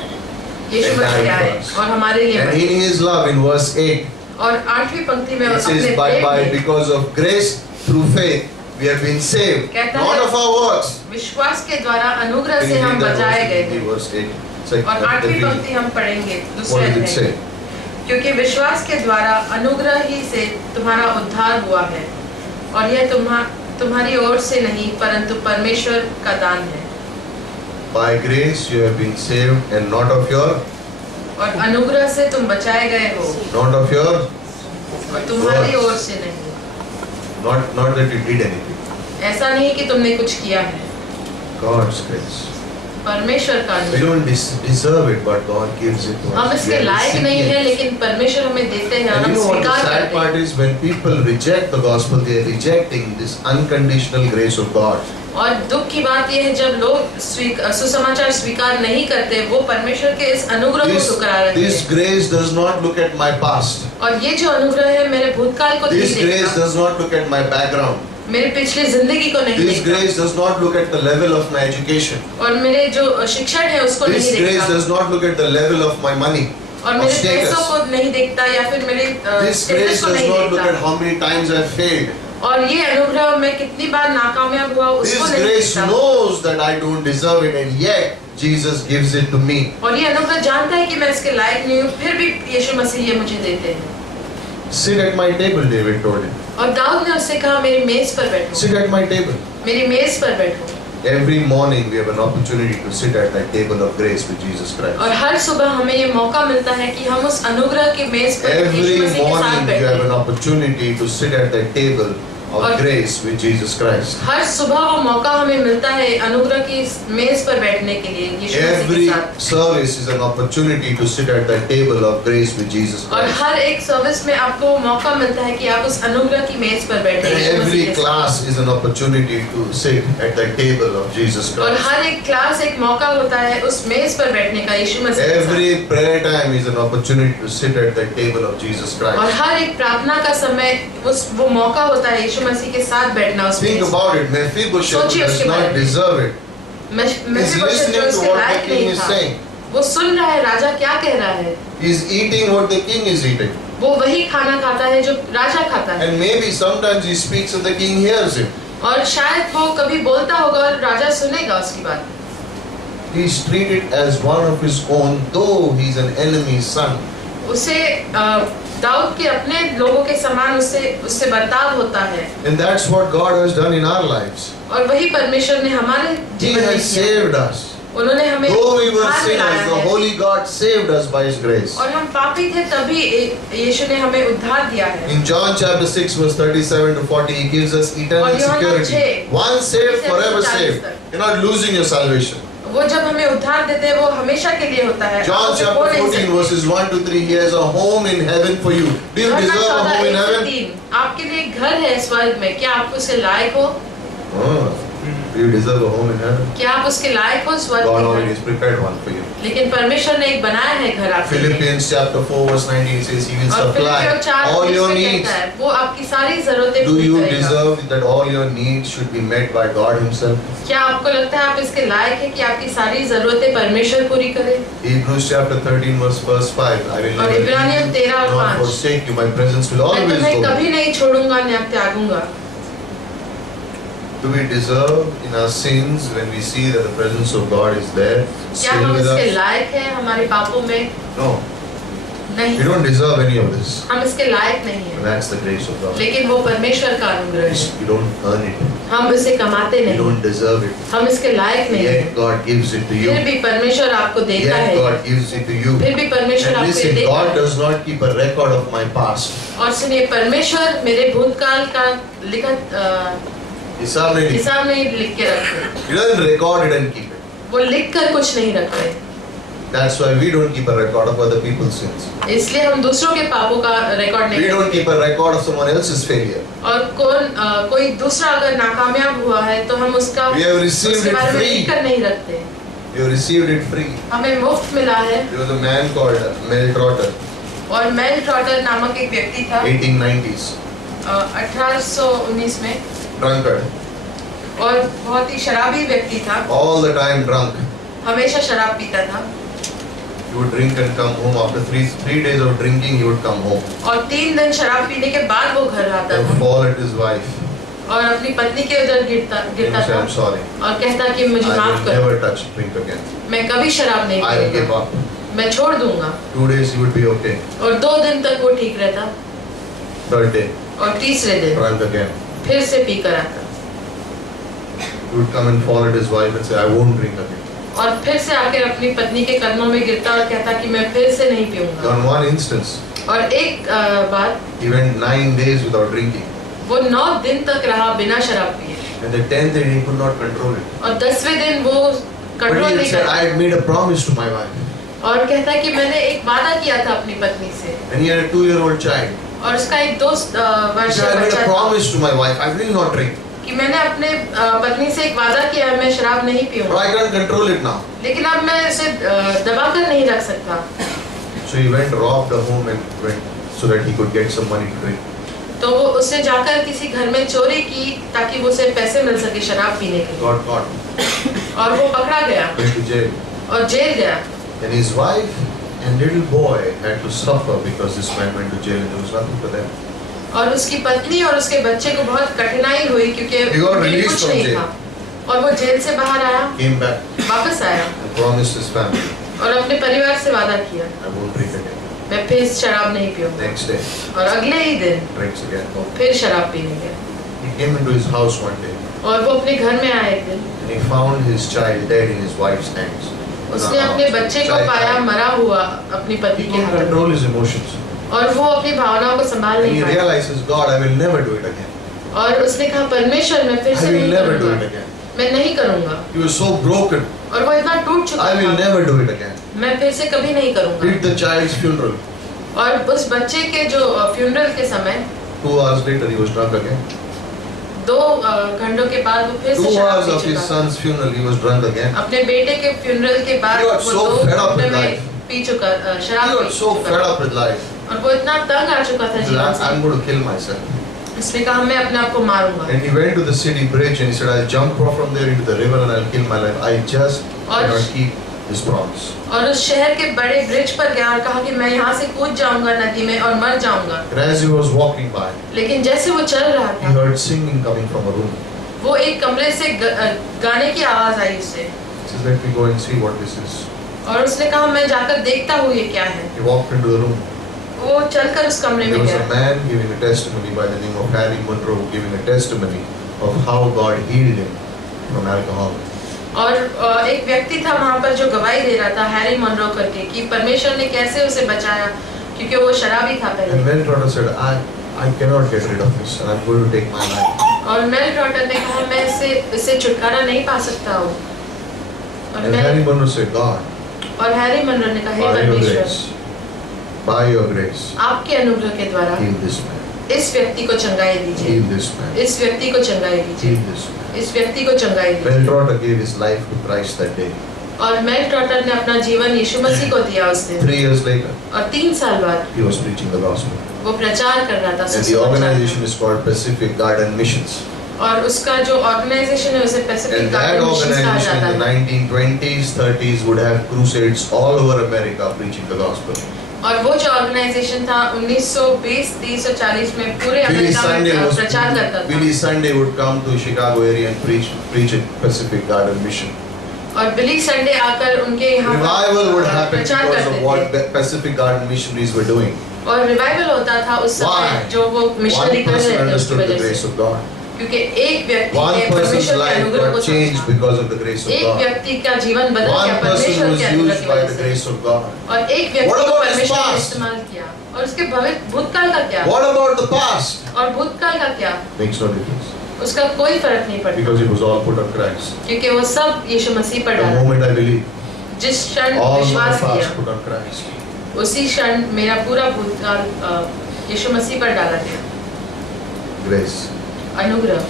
Yeshu and Masih died आए for us. और हमारे लिए And मरे। in His love, in verse 8, और 8वीं पंक्ति में it अपने says, प्रेम में because of grace through faith, we have been saved, कहता not है, of our works. विश्वास के द्वारा अनुग्रह Can से you हम read that बचाए verse? गए Read हैं। verse 8. और 8वीं पंक्ति हम पढ़ेंगे दूसरे What does it अध्याय say? में। क्योंकि विश्वास के द्वारा अनुग्रह ही से तुम्हारा उद्धार हुआ है, और यह तुम्हारी ओर से नहीं परंतु परमेश्वर का दान है। By grace you have been saved, and not of your, और अनुग्रह से तुम बचाए गए हो, not of your, और तुम्हारी ओर से नहीं। not that you did anything. ऐसा नहीं कि तुमने कुछ किया है, God's grace. परमेश्वर का We अनुग्रह। don't deserve it, but God gives it to us. हम We इसके are लायक नहीं है, recipients. लेकिन परमेश्वर हमें देते हैं, And हम you know what the स्वीकार sad करते part हैं। is? When people reject the gospel, they are rejecting this unconditional grace of God. और दुख की बात यह है, जब लोग सुसमाचार स्वीकार नहीं करते, वो परमेश्वर के इस अनुग्रह को ठुकरा रहे This हैं। grace does not look at my past. और ये जो अनुग्रह है मेरे भूतकाल को नहीं This grace देखता, does not look at my background. मेरी पिछली जिंदगी को नहीं This देखता, grace does not look at the level of my education. और मेरे जो शिक्षण है उसको This नहीं grace देखता, does not look at the level of my money और or मेरे पैसों status. को नहीं देखता, या फिर मेरे This स्टेटस grace को does नहीं not look at देखता, how many times I failed. और ये अनुग्रह मैं कितनी बार नाकामयाब हुआ उसको This नहीं grace देखता, knows that I don't deserve it, and yet Jesus gives it to me. और ये अनुग्रह जानता है कि मैं इसके लायक नहीं हूँ, फिर भी यीशु मसीह ये मुझे देते हैं। Sit at my table, David told him. और दाऊद ने उससे कहा मेरी मेज पर बैठो, Sit at my table. मेरी मेज पर बैठो। Every morning we have an opportunity to sit at that table of grace with Jesus Christ. और हर सुबह हमें ये मौका मिलता है कि हम उस अनुग्रह की मेज पर यीशु Every मसीह के साथ morning you have बैठें। an opportunity to sit at that table of grace with Jesus Christ. हर सुबह वो मौका हमें मिलता है अनुग्रह की मेज पर बैठने के लिए यीशु मसीह Every के साथ। service is an opportunity to sit at that table of grace with Jesus और Christ. हर एक सर्विस में आपको मौका मिलता है कि आप उस अनुग्रह की मेज पर बैठें And यीशु every मसीह के साथ। class is an opportunity to sit at that table of Jesus और Christ. हर एक क्लास एक मौका होता है उस मेज पर बैठने का यीशु मसीह के साथ। Every prayer time is an opportunity to sit at that table of Jesus और Christ. हर एक प्रार्थना का समय वो मौका होता है यीशु मसीह के साथ बैठना उस Think मेज पर। about it. Mephibosheth सोचिए does उसके बारे not में। deserve it. He's Masih listening to उसके what the लायक king नहीं is था। saying. वो सुन रहा है राजा क्या कह रहा है, He's eating what the king is eating. वो वही खाना खाता है जो राजा खाता है। And maybe sometimes he speaks and the king hears him. और शायद वो कभी बोलता होगा और राजा सुनेगा उसकी बात। He's treated as one of his own, though he's an enemy's son. उसे दाऊद के अपने लोगों के समान उससे बर्ताव होता है। And that's what God has done in our lives. और वही परमेश्वर ने हमारे He जीवन में has किया। saved us. उन्होंने हमें Though we were उद्धार मिलाया sinners, the है। Holy God saved us by His grace. और हम पापी थे तभी यीशु ने हमें उद्धार दिया है। In John chapter 6 verse 37 to 40, He gives us eternal और यूहन्ना security. 6, Once saved, forever 40 saved. तक। You're not losing your salvation. वो जब हमें उद्धार देते हैं वो हमेशा के लिए होता है। John आप उसे खो chapter नहीं 14 सकते। verses 1 to 3, He has a home in heaven for you. Do you यूहन्ना deserve a 14, home in 1 से heaven? 3, आपके लिए एक घर है स्वर्ग में, क्या आप उसके लायक हो? Oh, do you deserve a home in heaven? क्या आप उसके लायक हो स्वर्ग God में? already has prepared one for you. लेकिन परमेश्वर ने एक बनाया है घर आपके लिए। Philippians chapter 4 verse 19 says He will और supply फिलिपियों 4 all your में needs. कहता है वो आपकी सारी जरूरतें Do पूरी you करेगा। deserve that all your needs should be met by God Himself? क्या आपको लगता है आप इसके लायक है कि आपकी सारी जरूरतें परमेश्वर पूरी करे? Hebrews chapter 13 verse 5, I will और never इब्रानियों leave 13 और you nor 5, forsake you. My presence will मैं always तुम्हें go. कभी नहीं छोड़ूंगा न त्यागूंगा। Do we deserve in our sins when we see that the presence of God is there क्या still हम with इसके us? लायक हैं हमारे पापों में? No, नहीं, we don't deserve any of this. हम इसके लायक नहीं And हैं। that's the grace of God. लेकिन वो परमेश्वर का अनुग्रह है। We don't earn it. हम इसे कमाते We नहीं, don't deserve it. हम इसके लायक नहीं हैं। Yet God gives it to you. फिर भी परमेश्वर आपको देता Yet है। God gives it to you. फिर भी परमेश्वर And आपको listen, देता God है। does not keep a record of my past. और सुनिए परमेश्वर मेरे भूतकाल का लिखत हिसाब नहीं लिखता. हिसाब नहीं लिख के रखते। He doesn't record it and keep it. वो लिख कर कुछ नहीं रखते। That's why we don't keep a record of other people's sins. इसलिए हम दूसरों के पापों का रिकॉर्ड नहीं We don't करते। keep a record of someone else's failure. और कोई दूसरा अगर नाकामयाब हुआ है तो हम उसका We have received उसके it बारे में free. लिख कर नहीं रखते। We have received it free. हमें मुफ्त मिला है। There was a man called Mel Trotter, और मेल ट्रॉटर नामक एक व्यक्ति था 1890s, 1819 में, drunkard, और बहुत ही शराबी व्यक्ति था, all the time drunk. हमेशा शराब पीता था। He would drink and come home. After three days of drinking, he would come home. और 3 दिन शराब पीने के बाद वो घर आता And था fall at his wife. और अपनी पत्नी के उधर गिरता And say, था I'm sorry. और कहता कि मुझे I माफ will कर, never touch drink again. मैं कभी शराब नहीं I will give पीऊंगा, up. मैं छोड़ दूंगा। 2 days he would be okay. और 2 दिन तक वो ठीक रहता 3rd day, और तीसरे दिन drunk again. फिर से पी कर आता He would come and fall at his wife and say, I won't drink again. और फिर से आकर अपनी पत्नी के कदमों में गिरता और कहता कि मैं फिर से नहीं पीऊंगा। On one instance, और एक बार he went 9 days without drinking. वो 9 दिन तक रहा बिना शराब पिए And the 10th day he could not control it. और 10वें दिन वो But कंट्रोल he नहीं said, कर I had made a promise to my wife. और कहता कि मैंने एक वादा किया था अपनी पत्नी से। And he had a 2-year-old child. और उसका एक 2 He वर्ष said, का I made बच्चा a था promise to my wife. I will not drink. कि मैंने अपने पत्नी से एक वादा किया है मैं शराब नहीं But पीऊंगा, I can't control it now. लेकिन अब मैं इसे दबा कर नहीं रख सकता। So he went, robbed a home and went so that he could get some money to drink. तो वो उसने जाकर किसी घर में चोरी की ताकि वो उसे पैसे मिल सके शराब पीने के लिए, Got caught. और वो पकड़ा गया Went to jail. और जेल गया। And his wife and little boy had to suffer because this man went to jail and there was nothing for them. और उसकी पत्नी और उसके बच्चे को बहुत कठिनाई हुई क्योंकि He got उनके लिए released कुछ from नहीं jail. था। और वो जेल से बाहर आया, Came back वापस आया and promised his family, और अपने परिवार से वादा किया I won't drink again. मैं फिर शराब नहीं पीऊंगा। Next day, और अगले ही दिन drinks again. वो फिर शराब पीने गया। He came into his house one day और वो अपने घर में आए एक दिन, and he found his child dead in his wife's hands. उसने अपने बच्चे को पाया मरा हुआ अपनी पति He के couldn't हाथों में, control his emotions. और वो अपनी भावनाओं को संभाल And नहीं he पाया। realizes, God, I will never do it again. और उसने कहा परमेश्वर मैं फिर I से will नहीं never do it करूंगा, again. मैं नहीं करूंगा। He was so broken. और वो इतना टूट चुका I will था, never do it again. मैं फिर से कभी नहीं करूंगा। Did the child's funeral. और उस बच्चे के जो फ्यूनरल के समय 2 hours later, he was drunk again. 2 घंटों के बाद वो फिर 2 से शराब hours पी of his चुका। son's funeral, he was drunk again. अपने बेटे के फ्यूनरल के बाद He वो got so 2 fed up घंटे with में life. पी चुका, He शराब got पी so चुका fed था। up with life. और वो इतना तंग आ चुका था He जीवन said, से, I'm going to kill myself. इसने कहा मैं अपने आप को मारूंगा। And he went to the city bridge and he said, I'll jump from there into the river and I'll kill my life. I just cannot keep this promise. और उस शहर के बड़े ब्रिज पर गया और कहा कि मैं यहाँ से कूद जाऊंगा नदी में और मर जाऊंगा। And as he was walking by, लेकिन जैसे वो चल रहा he था, heard singing coming from a room. वो एक कमरे से गाने की आवाज आई उससे, He says, let me go and see what this is. और उसने कहा मैं जाकर देखता हूँ ये क्या है। He walked into the room. वो चलकर उस कमरे There में was a गया man giving a testimony by the name of Harry Monroe, giving a testimony of how God healed him from alcohol. और एक व्यक्ति था वहाँ पर जो गवाही दे रहा था, हैरी मनरो करके, कि परमेश्वर ने कैसे उसे बचाया क्योंकि वो शराबी था And पहले। Mel Trotter said, I cannot get rid of this and I'm going to take my life. और मेल ट्रॉटर ने कहा मैं इससे छुटकारा नहीं पा सकता हूँ। And Harry Monroe said, God, और हैरी मनरो ने कहा हे by your परमेश्वर, grace, by your grace, आपके अनुग्रह के द्वारा heal this man, इस व्यक्ति को चंगाई दीजिए, heal this man, इस व्यक्ति को चंगाई दीजिए, heal this man. इस व्यक्ति को चंगाई Mel दीजिए। Trotter gave his life to Christ that day. और मेल ट्रॉटर ने अपना जीवन यीशु मसीह को दिया उस दिन, 3 years later, और 3 साल बाद he was preaching the gospel. वो प्रचार कर रहा था And the सुसमाचार। organization is called Pacific Garden Missions. और उसका जो ऑर्गेनाइजेशन है उसे Pacific And that garden missions कहा organization जाता in the है। 1920s, 30s would have crusades all over America preaching the gospel. और वो जो ऑर्गेनाइजेशन था 1920, 30 और 40 में पूरे अमेरिका में प्रचार करता था। Billy Sunday would come to Chicago area and preach at Pacific Garden Mission. और बिली संडे आकर उनके यहाँ Revival would happen प्रचार because of करते what थे। Pacific Garden missionaries were doing. और रिवाइवल होता था उस समय Why? जो वो मिशनरी One कर person रहे थे उसकी understood the वजह grace से, of God. क्योंकि एक व्यक्ति One ने person's परमेश्वर के life अनुग्रह को got changed समझा। because of the grace of एक God. व्यक्ति का जीवन बदल गया One person परमेश्वर was के अनुग्रह used की by वजह the से। grace of God. और एक व्यक्ति What को about his परमेश्वर ने past? इस्तेमाल किया। और उसके भूतकाल का क्या? What about the past? और भूतकाल का क्या? Makes no difference. उसका कोई फर्क नहीं पड़ता, Because it was all put on Christ. क्योंकि वो सब यीशु मसीह पर The डाला। moment I believe, जिस क्षण all my विश्वास किया, past put on Christ. उसी क्षण मेरा पूरा भूतकाल यीशु मसीह पर डाला गया। Grace. अनुग्रह,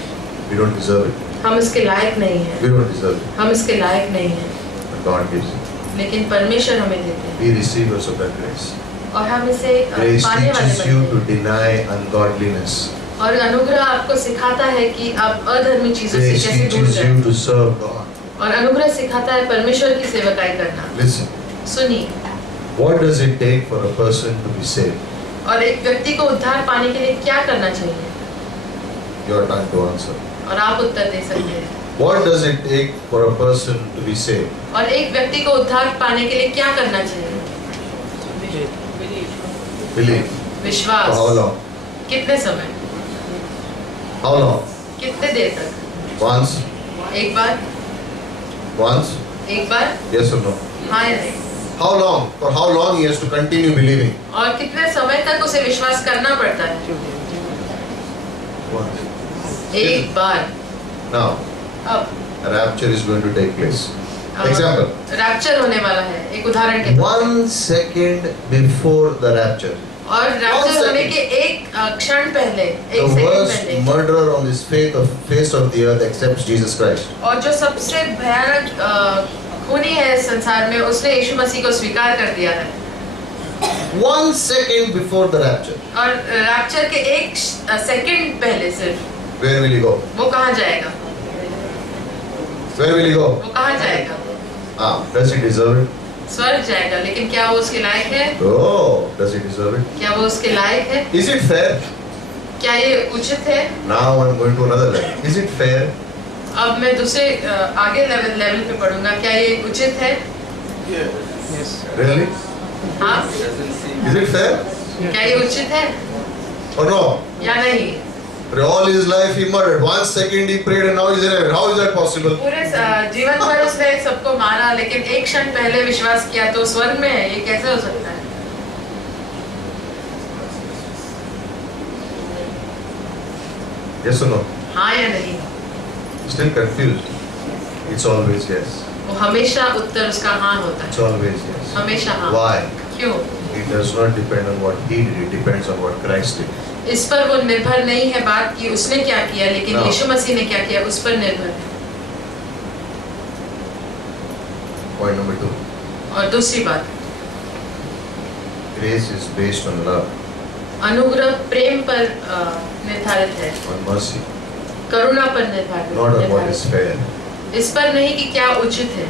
We don't deserve it. हम इसके लायक नहीं हैं, We don't deserve it. हम इसके लायक नहीं हैं, But God gives it. लेकिन परमेश्वर हमें देते हैं We receivers of that grace. और हम इसे Grace पाने वाले teaches you बनते to हैं। deny ungodliness. और अनुग्रह आपको सिखाता है कि आप अधर्मी चीजों से Grace कैसे दूर teaches रहें। you to serve God. और अनुग्रह सिखाता है परमेश्वर की सेवकाई करना। Listen, सुनिए, what does it take for a person to be saved? और एक व्यक्ति को उद्धार पाने के लिए क्या करना चाहिए? Your time to answer. और आप उत्तर दे सकते हैं। What does it take for a person to be saved? और एक व्यक्ति को उद्धार पाने के लिए क्या करना चाहिए? Believe. विश्वास। For how long? कितने समय? How long? कितने देर तक? Once? एक बार? Once? एक बार? Yes or no? हाँ या नहीं? How long? For how long he has to continue believing? और कितने समय तक उसे विश्वास करना पड़ता है? Once. एक बार। Now, अब rapture is going to take place. Example. Rapture होने वाला है, एक उदाहरण के तौर 1 second before the rapture. पे। और रैप्चर होने के एक क्षण पहले, The एक सेकंड worst पहले, murderer on this face of the earth accepts Jesus Christ. और जो सबसे भयानक खूनी है इस संसार में, उसने यीशु मसीह को स्वीकार कर दिया है। 1 second before the rapture. और रैप्चर के एक सेकंड पहले सिर्फ Where will he go? वो कहाँ जाएगा? Where will he go? वो कहाँ जाएगा? Does he deserve it? स्वर्ग जाएगा, लेकिन क्या वो उसके लायक है? Oh, does he deserve it? क्या वो उसके लायक है? Is it fair? क्या ये उचित है? Now I'm going to another level. Is it fair? अब मैं दूसरे आगे लेवल पे पढ़ूंगा। क्या ये उचित है? Really? हाँ, Is it fair क्या ये उचित है or no? या नहीं? For all his life he murdered. 1 second he prayed and now he's in heaven. How is that possible? पूरे जीवन भर उसने सबको मारा, लेकिन एक क्षण पहले विश्वास किया तो स्वर्ग में है। ये कैसे हो सकता है? Yes or no? हाँ या नहीं? Still confused? It's always yes. वो हमेशा उत्तर उसका हाँ होता है। It's always yes. हमेशा हाँ। Why? क्यों? It does not depend on what he did. It depends on what Christ did. इस पर वो निर्भर नहीं है बात कि उसने क्या किया, लेकिन No. यीशु मसीह ने क्या किया उस पर निर्भर है। Point number 2. और दूसरी बात, Grace is based on love, अनुग्रह प्रेम पर निर्धारित है, on mercy, करुणा पर निर्धारित not on what is है। fair. इस पर नहीं कि क्या उचित है,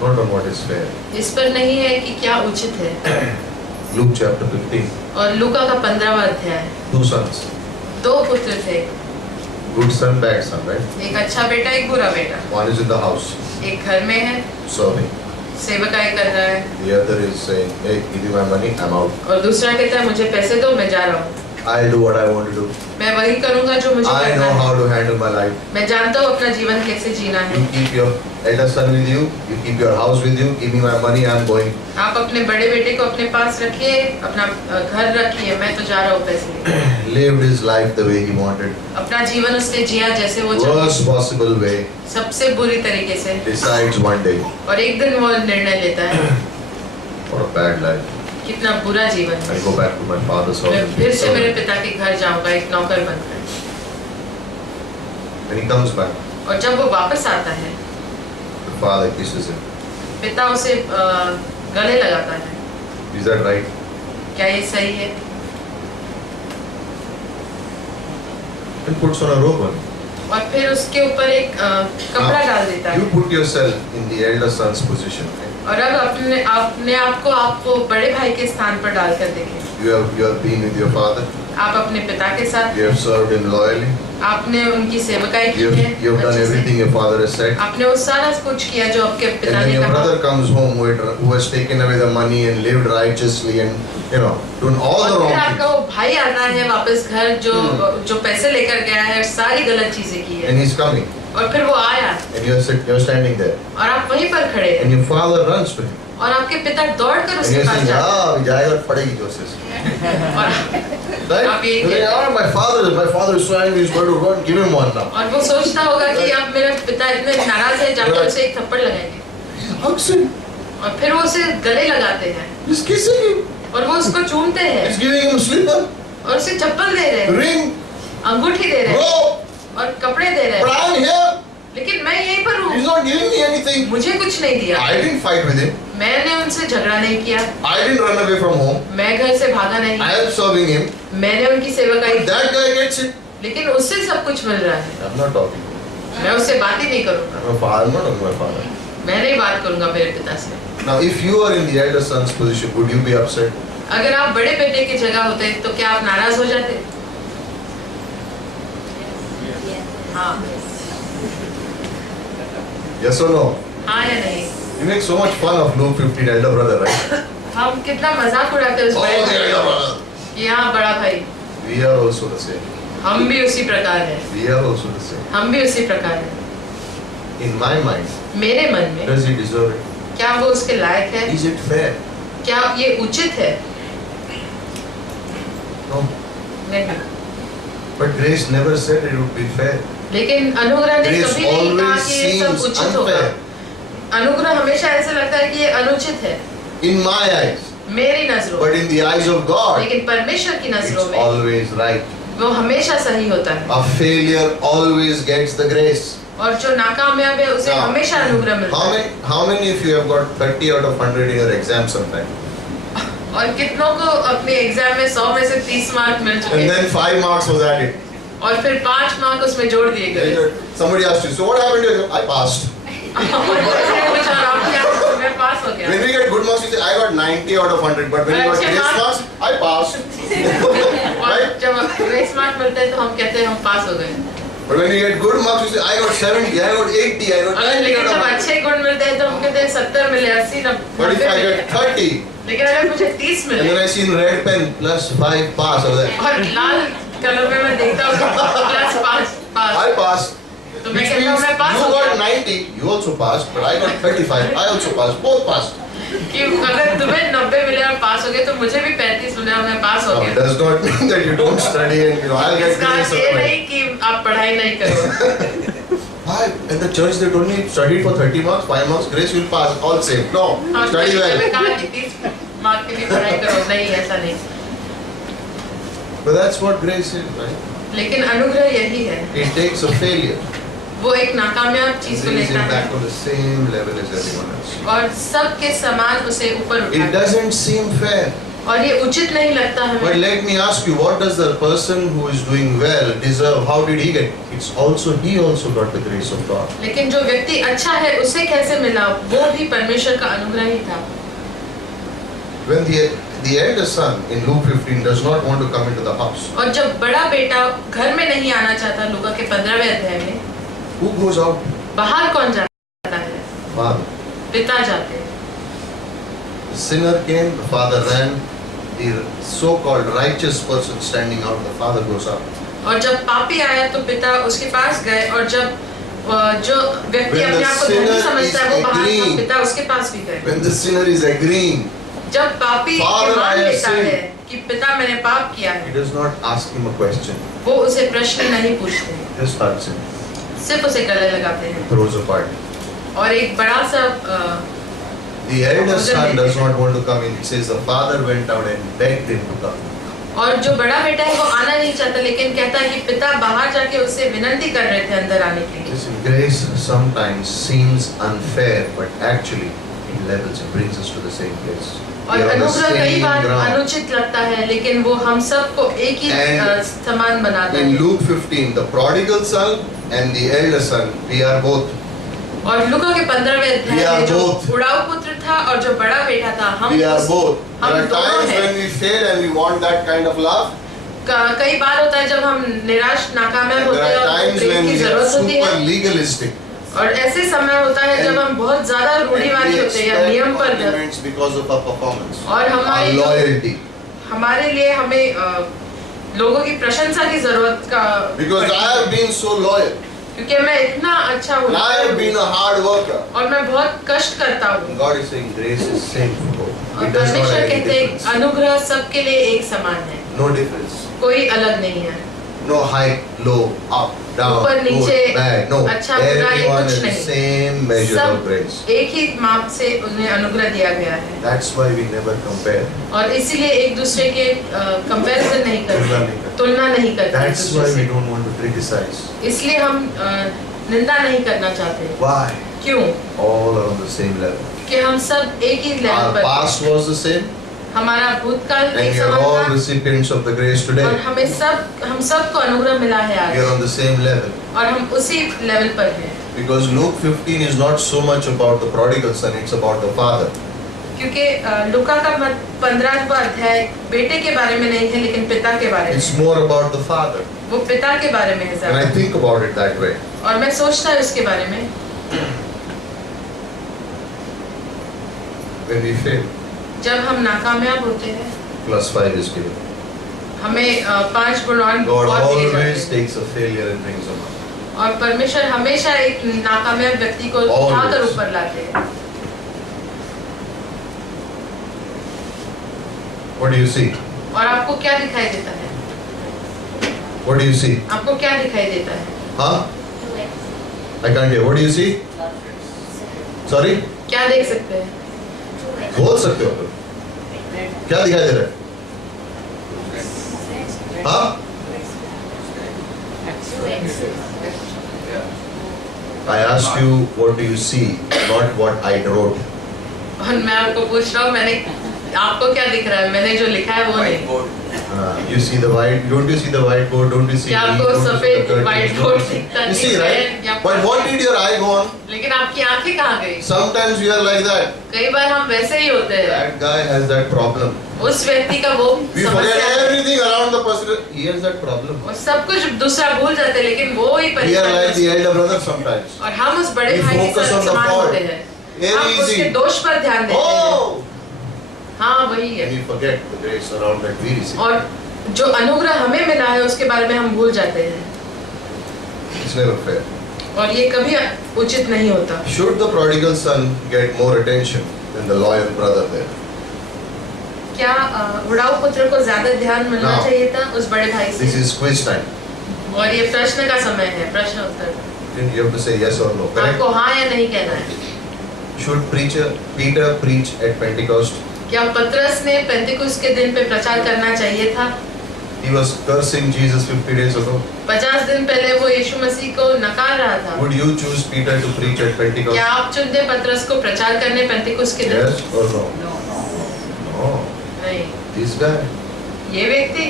Not on what is fair. इस पर नहीं है कि क्या उचित है। Luke chapter 15. और लूका का 15वां अध्याय, 2 sons. 2 पुत्र थे, Good son, bad son, right? एक अच्छा बेटा एक बुरा बेटा। One is in the house, एक घर में है, serving. सेवकाई कर रहा है, The other is saying, hey, give me my money, I'm out. और दूसरा कहता है मुझे पैसे दो, मैं जा रहा हूँ, I'll do what I want to do. मैं वही करूँगा जो मुझे I करना know है। how to handle my life. मैं जानता हूँ अपना जीवन कैसे जीना है। You keep your elder son with you, you keep your house with you, give me my money, I'm going. आप अपने बड़े बेटे को अपने पास रखिए, अपना घर रखिए, मैं तो जा रहा हूँ पैसे लेके। Lived his life the way he wanted. अपना जीवन उसने जिया जैसे वो चाहता, Worst possible way. सबसे बुरी तरीके से। Decides one day. और एक दिन वो निर्णय लेता है, What a bad life. कितना बुरा जीवन है। I'll go back to my father's house. मैं and फिर be से मेरे servant. पिता के घर जाऊंगा एक नौकर बनकर। When he comes back, और जब वो वापस आता है, the father kisses him. पिता उसे गले लगाता है। Is that right? क्या ये सही है? And puts on a robe on him. और फिर उसके ऊपर एक कपड़ा डाल देता You है। put yourself in the elder son's position. Right? और अब अपने आप को आपको बड़े भाई के स्थान पर डालकर देखें। You have been with your father. आप अपने पिता के साथ, You have served him loyally. आपने उनकी सेवकाई की है, You have done अच्छे से। everything your father has said. आपने वो सारा कुछ किया जो आपके And पिता then ने your कहा। brother comes home who has taken away the money and lived righteously and done all the और फिर wrong आपका things. वो भाई आता है वापस घर जो पैसे लेकर गया है, सारी गलत चीजें की है। And he's coming. और फिर वो आया And you're standing there. और आप वहीं पर खड़े हैं And your father runs to him. और आपके पिता दौड़कर And उसके you're पास saying, जाते हैं। अभी जाएगा और पड़ेगी जोर से. और आप यही Right? कहते हैं। My father is so angry, he's going to run, give him one now. और वो सोचता होगा कि अब मेरा पिता इतने नाराज है, जाकर उसे एक थप्पड़ लगाएंगे। Hugs him. और फिर वो उसे गले लगाते हैं He's kissing him. और वो उसको चूमते हैं He's giving him slipper, और उसे चप्पल दे रहे हैं, ring, अंगूठी दे रहे हैं robe. और कपड़े दे रहे But हैं। I'm here. लेकिन मैं यहीं पर He's हूँ, not giving me anything. मुझे कुछ नहीं दिया। I didn't fight with him. मैंने उनसे झगड़ा नहीं किया, I didn't run away from home. मैं घर से भागा नहीं, I am serving him. मैंने उनकी सेवकाई But की, that guy gets it. लेकिन उससे सब कुछ मिल रहा है। I'm not talking to him. मैं उससे बात ही नहीं करूँगा, I'm a father. I'm not talking to my father. मैं नहीं बात करूँगा मेरे पिता से। Now, if you are in the elder son's position, would you be upset? अगर आप बड़े बेटे की जगह होते तो क्या आप नाराज हो जाते? हाँ, Yes or no? हाँ या नहीं? You make so much fun of Luke 15, elder brother, right? हम कितना मजाक उड़ाते हैं उस Oh, बड़े the भाई elder का। brother. कि हाँ बड़ा भाई, We are also the same. हम भी उसी प्रकार हैं, We are also the same. हम भी उसी प्रकार हैं। In my mind, मेरे मन में does he deserve it? क्या वो उसके लायक है? Is it fair? क्या ये उचित है? No. नहीं। But grace never said it would be fair. लेकिन अनुग्रह ने Grace कभी नहीं कहा always कि ये सब seems उचित होगा। unfair. अनुग्रह हमेशा ऐसा लगता है कि ये अनुचित है In my eyes. मेरी नजरों But में, in the eyes of God, लेकिन परमेश्वर की it's नजरों में always right. वो हमेशा सही होता है। A failure always gets the grace. और जो नाकामयाब है उसे Now, हमेशा अनुग्रह मिलता How है। many of you have got 30 out of 100 in your exam sometime? और कितनों को अपने एग्जाम में 100 में से 30 मार्क मिल चुके And हैं then 5 marks was added. और फिर 5 मार्क उसमें जोड़ दिए गए। Somebody asked you, so what happened to you? I passed. और किसी ने पूछा आप क्या, मैं पास हो गया। When we get good marks, we say, I got 90 out of 100. But when we got अच्छे grace marks- marks, I passed. और Right? जब ग्रेस मार्क मिलते हैं तो हम कहते हैं हम पास हो गए। But when you get good marks, you say, I got 70, I got 80, I got 90. लेकिन जब अच्छे गुण मिलते हैं तो हम कहते हैं 70 मिले, 80 90. But if I get 30, लेकिन अगर मुझे 30 मिले, and then I see in red pen +5 pass over there. और लाल कलर में मैं देखता हूँ +5 पास. I passed. तो Which मैं कहता हूँ means मैं पास you हो got गया. 90, you also passed, but I got 35, I also passed, both passed. कि अगर तुम्हें 90 मिले और पास हो गए तो मुझे भी 35 मिले और मैं पास हो No, गया. it does not mean that you don't study and I'll get इसका grades अर्थ ये away. नहीं कि आप पढ़ाई नहीं करो. Why? In the church they told me study for 30 marks, 5 marks, grace will pass, all same. No, study मैंने well. कहा कि 30 मार्क के लिए पढ़ाई करो, नहीं ऐसा नहीं. But that's what grace is, right? लेकिन अनुग्रह यही है. It takes a failure. वो एक नाकामयाब चीज को Brings लेता him है back on the same level as everyone else. और सबके समान उसे ऊपर It उठाता है. doesn't seem fair. और ये उचित नहीं लगता But हमें. let me ask you, what does the person who is doing well deserve? How did he get? He also got the grace of God. लेकिन जो व्यक्ति अच्छा है उसे कैसे मिला? वो भी परमेश्वर का अनुग्रह ही था. When the elder son in Luke 15 does not want to come into the house, और जब बड़ा बेटा घर में नहीं आना चाहता, लूका के 15वें अध्याय में, who goes out? बाहर कौन जाता है? Father. पिता जाते हैं. The sinner came, the father ran. The so-called righteous person standing out, the father goes out. और जब पापी आया तो पिता उसके पास गए और जब जो व्यक्ति अपने आप को धनी समझता है वो बाहर था, पिता उसके पास भी गए. When the sinner is agreeing, जब पापी Father, मान I have लेता sinned. है कि पिता मैंने पाप किया he है, does not ask him a question. वो उसे प्रश्न नहीं पूछते, Just hugs him, सिर्फ उसे गले लगाते हैं. throws a party. और एक बड़ा सा The elder son does not want to come in. It says the father went out and begged him to come. और जो बड़ा बेटा है वो आना नहीं चाहता, लेकिन कहता है कि पिता बाहर जाके उससे विनती कर रहे थे अंदर आने के लिए. Listen, grace sometimes seems unfair, but actually it levels, it brings us to the same place. और We are on the अनुग्रह कई same बार ground. अनुचित लगता है, लेकिन वो हम सबको एक ही And समान बनाता In है. Luke 15, the prodigal son and the elder son, we are both. और लूका के 15वें अध्याय We are में जो both. उड़ाऊ पुत्र था और जो बड़ा बेटा था, हम We are both. हम There are दोनों times हैं. when we fail and we want that kind of love. कई बार होता है जब हम निराश नाकामयाब होते There हैं are और times प्रेम when की we are जरूरत होती super है. legalistic. और ऐसे समय होता है जब हम बहुत ज्यादा रूढ़िवादी होते हैं या नियम पर compliments because of our performance. और Our हमारी loyalty. हमारे लिए हमें लोगों की प्रशंसा की जरूरत का, Because I have been so loyal. क्योंकि मैं इतना अच्छा हूँ And I have been a hard worker. और मैं बहुत कष्ट करता हूँ. God is saying grace is same for both. और It does not परमेश्वर have any कहते हैं difference. अनुग्रह सबके लिए एक समान है, No difference. कोई अलग नहीं है. No high, low, up, down, ऊपर, नीचे, good, bad. No. अच्छा, बुरा, ये Everyone कुछ has the नहीं. same measure of सब grace. एक ही माप से उन्हें अनुग्रह दिया गया है. That's why we never compare. और इसीलिए एक दूसरे के कंपैरिजन नहीं करते, तुलना नहीं करते. That's एक why दूसरे we से. don't want to criticize. इसलिए हम निंदा नहीं करना चाहते. Why? क्यों? All are on the same level. कि हम सब एक ही लेवल Our पर हैं. past was the same, हमारा भूतकाल and एक we are समान all था recipients of the grace today. और हम सबको अनुग्रह मिला है We are आज on the same level. और हम उसी लेवल पर हैं. Because Luke 15 is not so much about the prodigal son, it's about the father. क्योंकि लूका का 15वां अध्याय बेटे के बारे में नहीं है, लेकिन पिता के बारे में. It's more about the father. वो पिता के बारे में है And ज़्यादा. I think about it that way. और मैं सोचता हूँ इसके बारे में. When we fail, जब हम नाकामयाब होते हैं, +5 is given. हमें 5 गुणवान God और दिए जाते always हैं. takes a failure and brings him up. और परमेश्वर हमेशा एक नाकामयाब व्यक्ति को उठाकर ऊपर लाते हैं. What do you see? और आपको क्या दिखाई देता है? What do you see? आपको क्या दिखाई देता है? Huh? I can't hear. What do you see? Sorry? क्या देख सकते हैं? बोल सकते हो तुम? क्या दिखाई दे रहा है? हाँ? I asked you what do you see, not what I wrote. और मैं आपको पूछ रहा हूँ, मैंने आपको क्या दिख रहा है? मैंने जो लिखा है वो नहीं. You see the white, don't you see the whiteboard? Don't you see? क्या आपको सफेद white board दिखता You see, है? right? या But what did your eye go on? लेकिन आपकी आंखें कहाँ गई? Sometimes we are like that. कई बार हम वैसे ही होते हैं। That guy has that problem. उस व्यक्ति का वो We forget everything around the person. He has that problem. और सब कुछ दूसरा भूल जाते हैं, लेकिन वो ही We are like the elder brother sometimes. और हम उस बड़े We भाई के focus साथ on the समान fault. होते हैं। Very हम उसके easy. दोष पर ध्यान देते हैं। Oh! हाँ वही है। And we forget the grace around that we receive. और जो अनुग्रह हमें मिला है उसके बारे में हम भूल जाते हैं। It's never fair. और ये कभी उचित नहीं होता। Should the prodigal son get more attention than the loyal brother there? क्या उड़ाऊ पुत्र को ज्यादा ध्यान मिलना No. चाहिए था उस बड़े भाई This से? is quiz time. और ये प्रश्न का समय है, प्रश्न उत्तर। Then you have to say yes or no. Correct? आपको हाँ या नहीं कहना है। Should Peter preach at Pentecost? क्या पतरस ने पेंतिकुस्त के दिन पे प्रचार करना चाहिए था? He was cursing Jesus 50 days ago. 50 दिन पहले वो यीशु मसीह को नकार रहा था। Would you choose Peter to preach at Pentecost? क्या आप चुनते पतरस को प्रचार करने पेंतिकुस्त के दिन? Yes or no? No. नहीं। This guy, ये व्यक्ति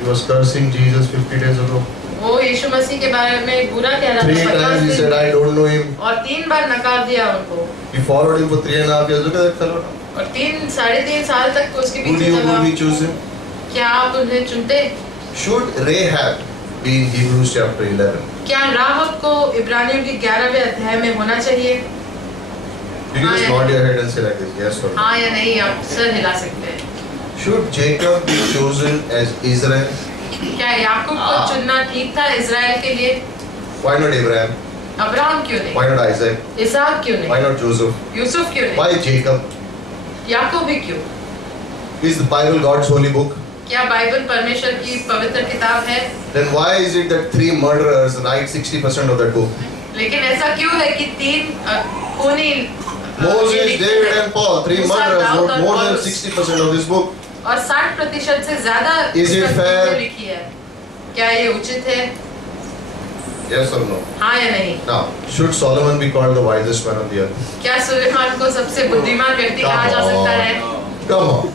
he was cursing Jesus 50 days ago. वो यीशु मसीह के बारे में बुरा कह रहा 3 था 50 times he दिन said, I don't know him. और 3 बार नकार दिया उनको। He followed him for 3.5 years. Look at that fellow. और 3-3.5 साल तक तो उसके Would पीछे you लगा। choose him? क्या आप उन्हें चुनते? Should Rahab be in Hebrews chapter 11? क्या राहब को इब्रानियों के 11वें अध्याय में होना चाहिए? You can just nod your head and say like this, yes or no. हाँ या नहीं, आप सर हिला सकते हैं। Should Jacob be chosen as Israel? क्या याकूब को चुनना ठीक था इज़राइल के लिए? Why not Abraham? अब्राहम क्यों नहीं? Why not Isaac? इसहाक क्यों Why नहीं? not Joseph? यूसुफ क्यों नहीं? Why Jacob? याकूब भी क्यों? Is the Bible God's holy book? क्या बाइबल परमेश्वर की पवित्र किताब है? Then why is it that 3 murderers write 60% of that book? लेकिन ऐसा क्यों है कि 3 खूनी Moses, David and Paul, 3 Musa, murderers Dawood wrote और more than पौलुस। 60% of this book. और 60% से ज्यादा Is it पुस्तक fair? उन्होंने लिखी है। क्या ये उचित है? Yes or no? हाँ या नहीं? Now, should Solomon be called the wisest man of the earth? क्या सुलेमान को सबसे बुद्धिमान व्यक्ति कहा जा सकता है? Come on.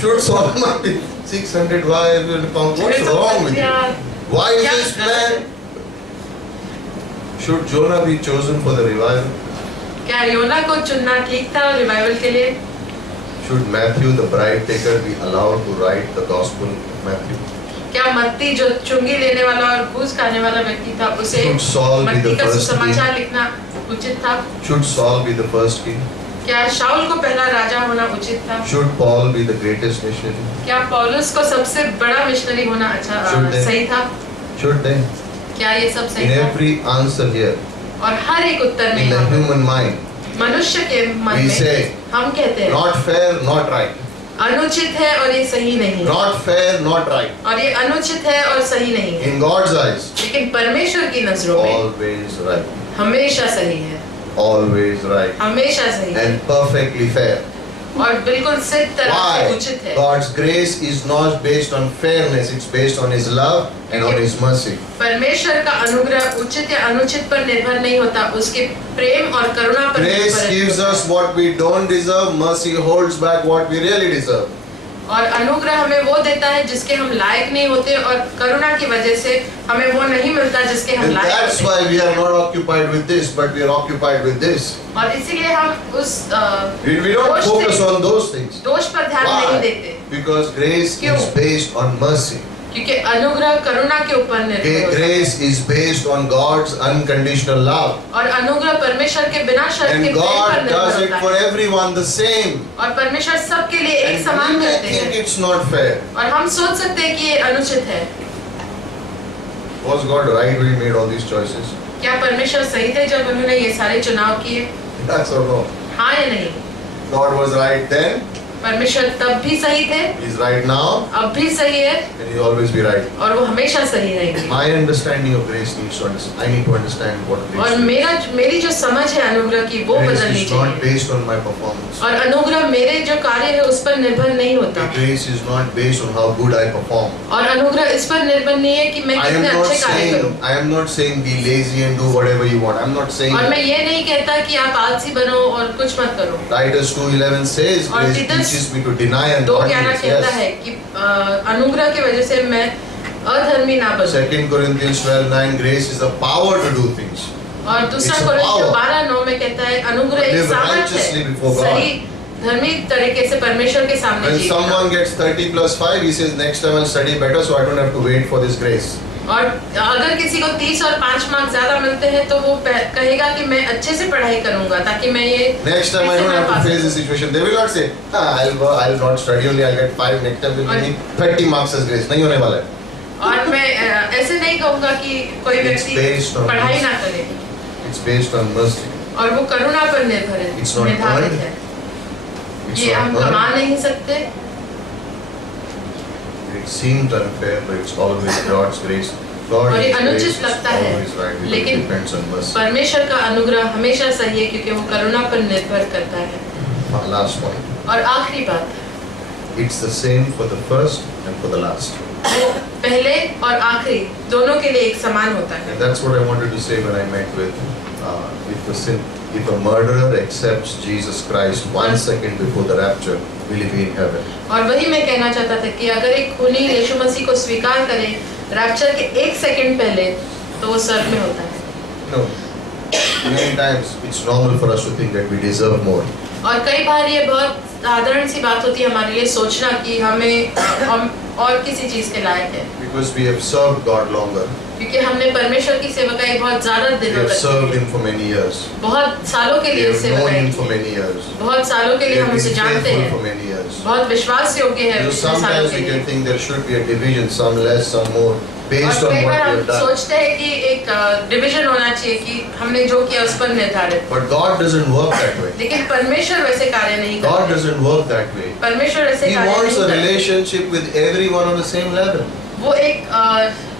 Should Solomon be 600 wives? What's wrong with you? Wisest man? Should Jonah be chosen for the revival? क्या योना को चुनना ठीक था रिवाइवल के लिए? Should Matthew, the bride taker, be allowed to write the Gospel of Matthew? क्या मत्ती जो चुंगी लेने वाला और घूस खाने वाला व्यक्ति था उसे Should Saul be मत्ती the का first king? सुसमाचार लिखना उचित था? Should Saul be the first king? क्या शाऊल को पहला राजा होना उचित था? Should Paul be the greatest missionary? क्या पौलुस को सबसे बड़ा मिशनरी होना Should they? सही था? Should they? क्या ये सब In सही था? every answer here, और हर एक उत्तर में in the हम human mind, मनुष्य के मन we में say, हम कहते हैं not fair, not right. अनुचित है और ये सही नहीं है, Not fair, not right. और ये अनुचित है और सही नहीं है, In God's eyes, लेकिन परमेश्वर की नजरों में always right. हमेशा सही है, Always right. हमेशा सही है And perfectly fair. और बिल्कुल सिद्ध तरह से Why? उचित है। God's grace is not based on fairness, it's based on His love and on His mercy. परमेश्वर का अनुग्रह उचित या अनुचित पर निर्भर नहीं होता, उसके प्रेम और करुणा पर Grace निर्भर gives होता है। us what we don't deserve, mercy holds back what we really deserve. और अनुग्रह हमें वो देता है जिसके हम लायक नहीं होते और करुणा की वजह से हमें वो नहीं मिलता जिसके हम And लायक that's होते why we are not occupied with this, but we are occupied with this. और इसीलिए हम उस We don't focus on those things. दोष पर ध्यान नहीं Why? देते, Because grace क्यों? is based on mercy. क्योंकि अनुग्रह करुणा के ऊपर निर्भर होता है Grace is based on God's unconditional love. और अनुग्रह परमेश्वर के बिना शर्त के And प्रेम पर God does निर्भर it होता for है everyone the same. और परमेश्वर सबके लिए एक And समान we may करते think हैं it's not fair. और हम सोच सकते हैं कि ये अनुचित है। Was God right when He made all these choices? क्या परमेश्वर सही थे जब उन्होंने ये सारे चुनाव किए? Yes or no? हाँ या नहीं? God was right then, परमेश्वर तब भी सही थे, He's right now, अब भी सही है and He'll always be right. और वो हमेशा सही रहेंगे। My understanding of grace needs to understand. I need to understand what grace और is. मेरी जो समझ है अनुग्रह की वो Grace बदलनी is not चाहिए based on my performance. और अनुग्रह मेरे जो कार्य है उस पर निर्भर नहीं होता Grace is not based on how good I perform. और अनुग्रह इस पर निर्भर नहीं है कि मैं I am कितने not अच्छे कार्य करूं saying I am not saying be lazy and do whatever you want. I'm not saying और that. मैं ये नहीं कहता कि आप आलसी बनो और कुछ मत करो Titus 2:11 says और grace तीतस teaches me to deny and 2:11 कहता है कि अनुग्रह की वजह से मैं अधर्मी ना बनूं। 2 Corinthians 12:9 grace is the power to do things. और दूसरा कोरिन्थियों 12:9 में कहता है अनुग्रह एक सामर्थ्य है सही धर्मी तरीके से परमेश्वर के सामने When Jeena. someone gets 30 plus 5, he says next time I'll study better so I don't have to wait for this grace. और अगर किसी को 30 और 5 मार्क्स ज्यादा मिलते हैं तो वो कहेगा कि मैं अच्छे से पढ़ाई करूंगा ताकि मैं ये next time I don't have to face this situation. They will not say I'll not study only I'll get 5 next time will give me 30 marks as grace. नहीं होने वाला है। और मैं ऐसे नहीं कहूँगा कि कोई व्यक्ति पढ़ाई ना करे। It's based on mercy. और वो करुणा पर निर्भर है। It's not earned. ये हम कमा नहीं सकते। It seems unfair, but it's always God's grace. God is अनुचित लगता है, लेकिन परमेश्वर का अनुग्रह हमेशा सही है क्योंकि वो करुणा पर निर्भर करता है। Last point. और आखिरी बात, it's the same for the first and for the last. वो पहले और आखिरी दोनों के लिए एक समान होता है। And that's what I wanted to say when I met with the sin. If a murderer accepts Jesus Christ 1 second before the rapture, will he be in heaven? और वही मैं कहना चाहता था कि अगर एक खूनी यीशु मसीह को स्वीकार करे रैप्चर के 1 सेकंड पहले तो वो स्वर्ग में होता है। No. Many times it's normal for us to think that we deserve more. और कई बार ये बहुत साधारण सी बात होती है हमारे लिए सोचना कि हम और किसी चीज के लायक है। Because we have served God longer. क्योंकि हमने परमेश्वर की सेवकाई बहुत ज्यादा We दिनों have तक served Him for many years. बहुत सालों के We लिए have known सेवकाई Him for की। many years. बहुत सालों के We लिए have हम उसे been जानते faithful हैं, for many years. बहुत विश्वास योग्य है। So sometimes we can think there should be a division, some less, some more, based on कई what बार we हम have done. सोचते हैं कि एक डिवीजन होना चाहिए कि हमने जो किया उस पर निर्धारित। But God doesn't work that way. लेकिन परमेश्वर वैसे कार्य नहीं God करता। doesn't work that way. परमेश्वर ऐसे He कार्य wants नहीं a करता। relationship with everyone on the same level. वो एक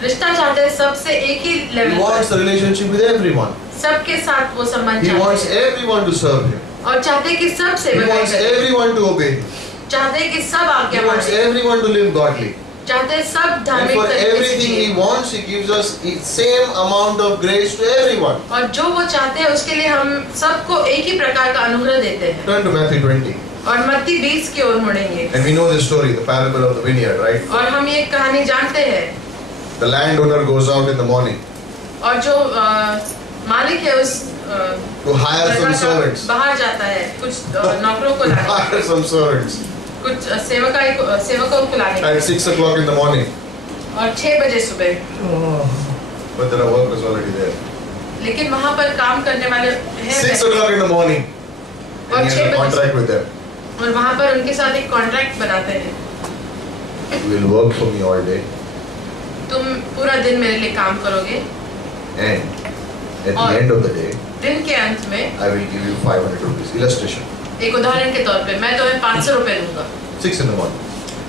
रिश्ता चाहते हैं सबसे एक ही He लेवल wants पर। a relationship with everyone. सबके साथ वो संबंध He चाहते wants हैं everyone to serve Him. और चाहते हैं कि सब He सेवकाई wants करें, everyone to obey Him. चाहते हैं कि सब He आज्ञा wants माने, everyone to live godly. चाहते हैं सब And धार्मिक for तरीके से everything He जिएं। wants, He gives us the same amount of grace to everyone. और जो वो चाहते हैं उसके लिए हम सबको एक ही प्रकार का अनुग्रह देते हैं। Turn to Matthew 20. और मत्ती 20 की ओर मुड़ेंगे। And we know the story, the parable of the vineyard, right? और हम ये कहानी जानते हैं। The landowner goes out in the morning और जो मालिक है उस to hire some जगह का servants. बाहर जाता है कुछ नौकरों को To लाने, hire some servants कुछ सेवकों को लाने at 6 o'clock in the morning. और 6 बजे सुबह। But there are workers already there. लेकिन वहाँ पर काम करने वाले हैं 6 o'clock in the morning. और And he 6 has a बजे contract with them. और वहाँ पर उनके साथ एक कॉन्ट्रैक्ट बनाते हैं। You will work for me all day. तुम पूरा दिन मेरे लिए काम करोगे And at the और end of the day, दिन के अंत में I will give you 500 rupees. Illustration. एक उदाहरण के तौर पे मैं तुम्हें 500 रुपए दूंगा 6 in the morning.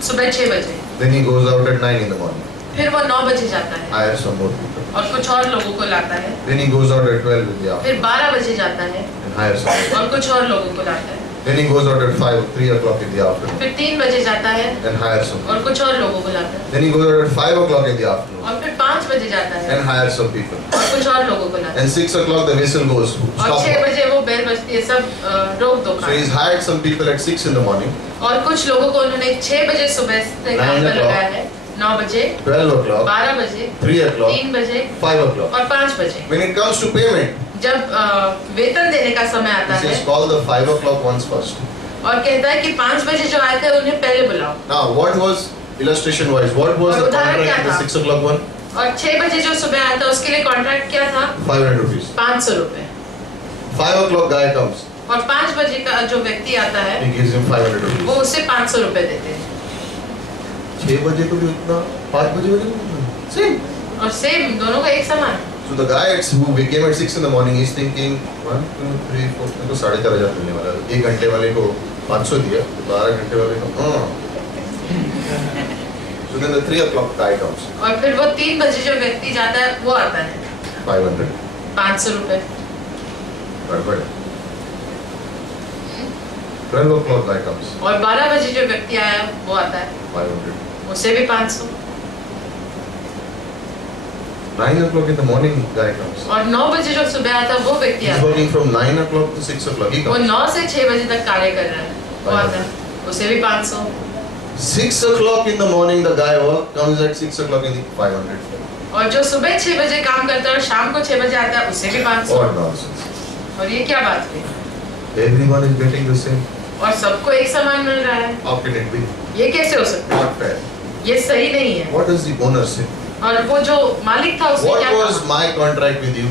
सुबह 6 बजे। Then he goes out at 9 in the morning. फिर वो 9 बजे जाता है Hire some more people. और कुछ और लोगों को लाता है। Then he goes out at 12 in the afternoon फिर 12 बजे जाता है and hires some more. और कुछ और लोगों को लाता है। Then he goes out at 3 o'clock in the afternoon फिर 3 बजे जाता है and hires some और people. कुछ और लोगों को लाता है। Then he goes out at 5 o'clock in the afternoon और फिर 5 बजे जाता है and hires some people. और कुछ और लोगों को लाता है। And 6 o'clock the whistle goes. और Stop. 6 बजे वो बेल बजती है, सब रोक दो So काम। he's hired some people at 6 in the morning, और कुछ लोगों को उन्होंने 6 बजे सुबह से काम 9 पर लगाया है, 9 बजे, 12 o'clock, 12 बजे, 3 o'clock, 3 बजे 5 o'clock. और 5 बजे। When it comes to payment, जब वेतन देने का समय आता he है says call the 5 o'clock ones first. और कहता है कि 5 बजे जो आए थे उन्हें पहले बुलाओ। Now what was illustration wise? What was the उदाहरण क्या contract with the था? 6 o'clock one? और 6 बजे जो सुबह आया था उसके लिए कॉन्ट्रैक्ट क्या था? 500 rupees. 500 रुपए। 5 o'clock guy comes. और 5 बजे का जो व्यक्ति आता है He gives him 500 rupees. वो उससे 500 रुपए देते हैं 6 बजे को भी उतना, 5 बजे को भी उतना. Same. और सेम दोनों का एक समान। So the guy who came at 6 in the morning is thinking 1, 2, 3, 4. मेरे को 4,500 मिलने वाला है. 1 घंटे वाले को 500 दिया, 12 घंटे वाले को So then the 3 o'clock guy comes. और फिर वो 3 बजे जो व्यक्ति जाता है वो आता है 500. 500 रुपए। गड़बड़ है. 12 o'clock guy comes. और 12 बजे जो व्यक्ति आया वो आता है 500. उसे भी 500। 9 o'clock in the morning guy comes. और 9 बजे जो सुबह आता है वो व्यक्ति He's आता है, working from 9 o'clock to 6 o'clock. He वो comes. 9 से 6 बजे तक कार्य कर रहा है वो आता है उसे भी 500। 6 o'clock in the morning, the guy work comes at 6 o'clock in the 500. और जो सुबह 6 बजे काम करता है और शाम को 6 बजे आता है, उसे भी 500। What nonsense! और ये क्या बात है? Everyone is getting the same. और सबको एक समान मिल रहा है। How can it be? ये कैसे हो सकता है? Not fair. ये सही नहीं है। What does the owner say? और वो जो मालिक था उसने क्या What was कहा? my contract with you?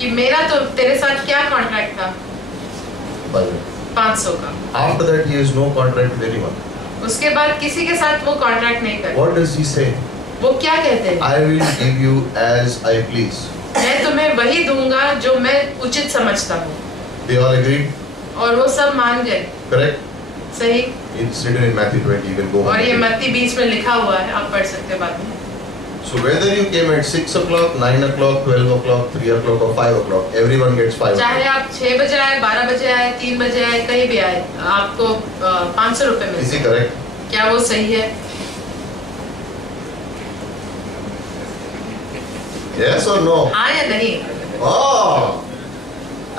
कि मेरा तो तेरे साथ क्या कॉन्ट्रैक्ट था? 500 का। After that, he has no contract with anyone. उसके बाद किसी के साथ वो कॉन्ट्रैक्ट नहीं करता। What does he say? वो क्या कहते हैं? I will give you as I please. मैं तुम्हें वही दूंगा जो मैं उचित समझता हूँ। They all agreed? और वो सब मान गए। Correct? सही। It's written in Matthew 20. You can go home. और ये मत्ती 20 में लिखा हुआ है, आप पढ़ सकते हैं बाद में। So whether you came at 6 o'clock, 9 o'clock, 12 o'clock, 3 o'clock or 5 o'clock, everyone gets 5 चाहे o'clock. आप 6 बजे आए, 12 बजे आए, 3 बजे आए, कहीं भी आए, आपको 500 रुपए Is मिलते he हैं। correct? क्या वो सही है? Yes or no? हाँ या नहीं? Oh!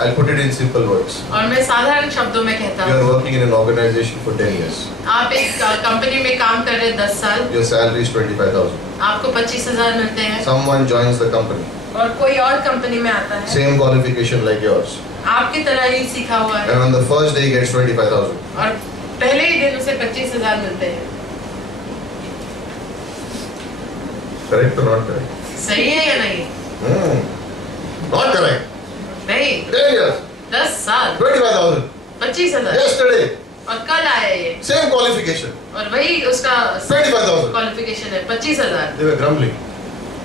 I'll put it in simple words. और मैं साधारण शब्दों में कहता You are हूँ, working in an organization for 10 years. आप एक कंपनी में काम कर रहे हैं 10 साल, Your salary is 25,000. आपको 25,000 मिलते हैं, Someone joins the company. और कोई और कंपनी में आता है, Same qualification like yours. आपकी तरह ही सीखा हुआ है, And on the first day he gets 25,000. और पहले ही दिन उसे 25,000 मिलते हैं। Correct or not correct? सही है या नहीं? Not correct. नहीं। 10 years. 10 साल 25,000. 25,000, Yesterday. और कल आया ये, Same qualification. और वही उसका 25,000. क्वालिफिकेशन है 25,000, They were grumbling.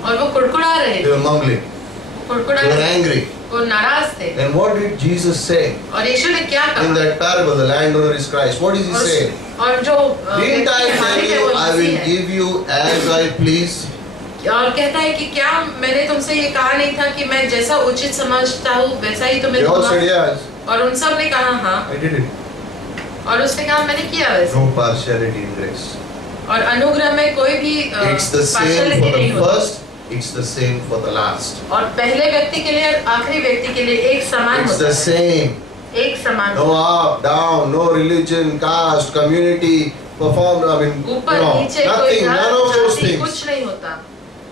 और वो कुड़कुड़ा रहे, They were mumbling. कुड़कुड़ा They were रहे, angry. वो नाराज थे। And what did Jesus say? और यीशु ने क्या In कहा? that parable, the landowner is Christ. What does he say? और जो Didn't I tell मालिक है you वो I मसीह will है। give you as I please? और कहता है कि क्या मैंने तुमसे ये कहा नहीं था कि मैं जैसा उचित समझता हूँ वैसा ही तुम्हें They all दूंगा? said yes. और उन सब ने कहा हाँ, I did it. और उसने कहा मैंने किया वैसे। No partiality in grace. और अनुग्रह में कोई भी It's the same partiality for नहीं the होती। first. It's the same for the last. और पहले व्यक्ति के लिए और आखिरी व्यक्ति के लिए एक समान It's होता the है, same. एक समान No up, down, no religion, caste, community, perform. I mean, ऊपर no, नीचे कोई nothing. None of those जाति things. कुछ नहीं होता,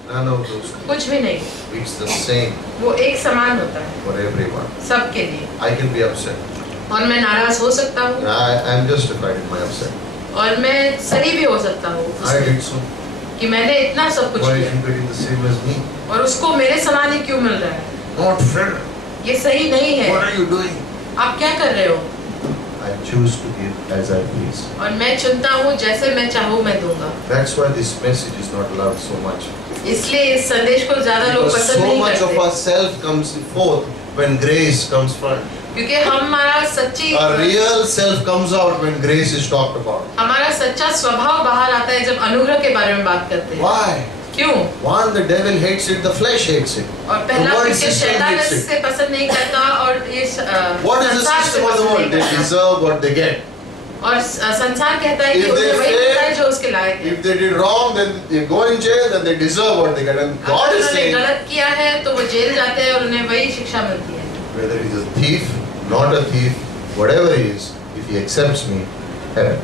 None of those things. कुछ भी नहीं, It's the same वो एक समान होता है for everyone. सबके लिए। I can be upset. और मैं नाराज हो सकता हूँ, I'm justified in my upset. और मैं सही भी हो सकता हूँ I did so. कि मैंने इतना सब कुछ Why is किया, he getting the same as me? और उसको मेरे समान ही क्यों मिल रहा है? Not fair. ये सही नहीं What है। are you doing? आप क्या कर रहे हो? I choose to give as I please. और मैं चुनता हूँ जैसे मैं चाहूँ मैं दूंगा। That's why this message is not loved so much. इसलिए इस संदेश को ज्यादा लोग Because पसंद so नहीं much of करते, our self comes forth when grace comes front. क्योंकि हमारा सच्ची Our real self comes out when grace is talked about. हमारा सच्चा स्वभाव बाहर आता है जब अनुग्रह के बारे में बात करते हैं। Why? क्यों? One, the devil hates it, the flesh hates it. और The पहला world क्योंकि system शैतान hates it. इससे पसंद नहीं करता, और ये What is the संसार से system of the पसंद world? नहीं They करता। deserve what they get. और संसार कहता है कि If they उन्हें वही मिलता है fail, जो उसके लायक है। If they did wrong, then they go in jail, then they deserve what they get. And God अगर is उन्होंने saying, गलत किया है तो वो जेल जाते हैं और उन्हें वही शिक्षा मिलती है। whether he is a thief, not a thief, whatever he is, if he accepts me, heaven.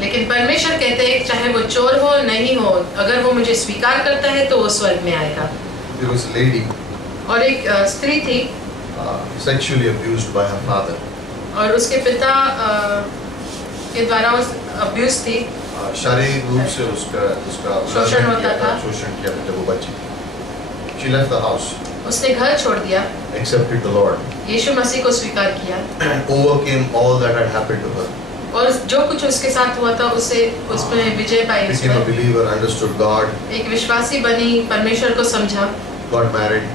लेकिन परमेश्वर कहते हैं चाहे वो चोर हो नहीं हो, अगर वो मुझे स्वीकार करता है तो वो स्वर्ग में आएगा। There was a lady और एक स्त्री थी, sexually abused by her father. और उसके पिता के द्वारा उस अब्यूज थी, शारीरिक रूप से उसका शोषण होता था। शोषण किया था जब वो बच्ची थी. She left the house, उसने घर छोड़ दिया, accepted the Lord, यीशु मसीह को स्वीकार किया, and overcame all that had happened to her. और जो कुछ उसके साथ हुआ था उसे उसमें विजय पाई, Became a believer, understood God, एक विश्वासी बनी, परमेश्वर को समझा, got married.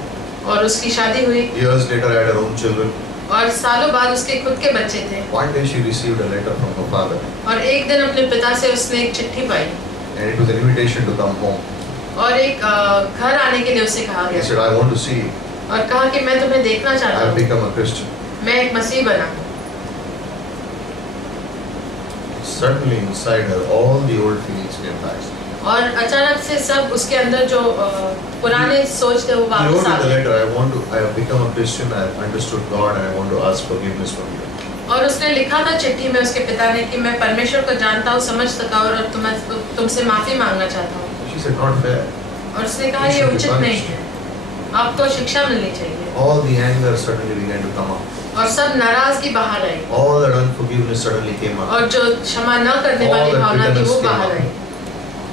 और उसकी शादी हुई, Years later, had her own children. और सालों बाद उसके खुद के बच्चे थे। One day, she received a letter from her father, और एक दिन अपने पिता से उसने एक चिट्ठी पाई, and it was an invitation to come home. और एक घर आने के लिए उसे कहा He गया, said, "I want to see you. और कहा कि मैं तुम्हें देखना I चाहता have हूँ, become a Christian." मैं एक मसीह बना हूँ। Suddenly, inside her, all the old feelings came back. और अचानक से सब उसके अंदर जो पुराने सोच थे वो He वापस wrote आ in the गए। letter, I have become a Christian, I have understood God, and I want to ask forgiveness from you. और उसने लिखा था चिट्ठी में उसके पिता ने कि मैं परमेश्वर को जानता हूँ, समझ सका और तुमसे माफी मांगना चाहता हूँ। She said, not fair. और उसने कहा ये उचित नहीं है, आपको शिक्षा मिलनी चाहिए। All the anger suddenly began to come up. और सब नाराजगी बाहर आई। All that unforgiveness suddenly came up. और जो क्षमा न करने वाली भावना थी वो बाहर आई।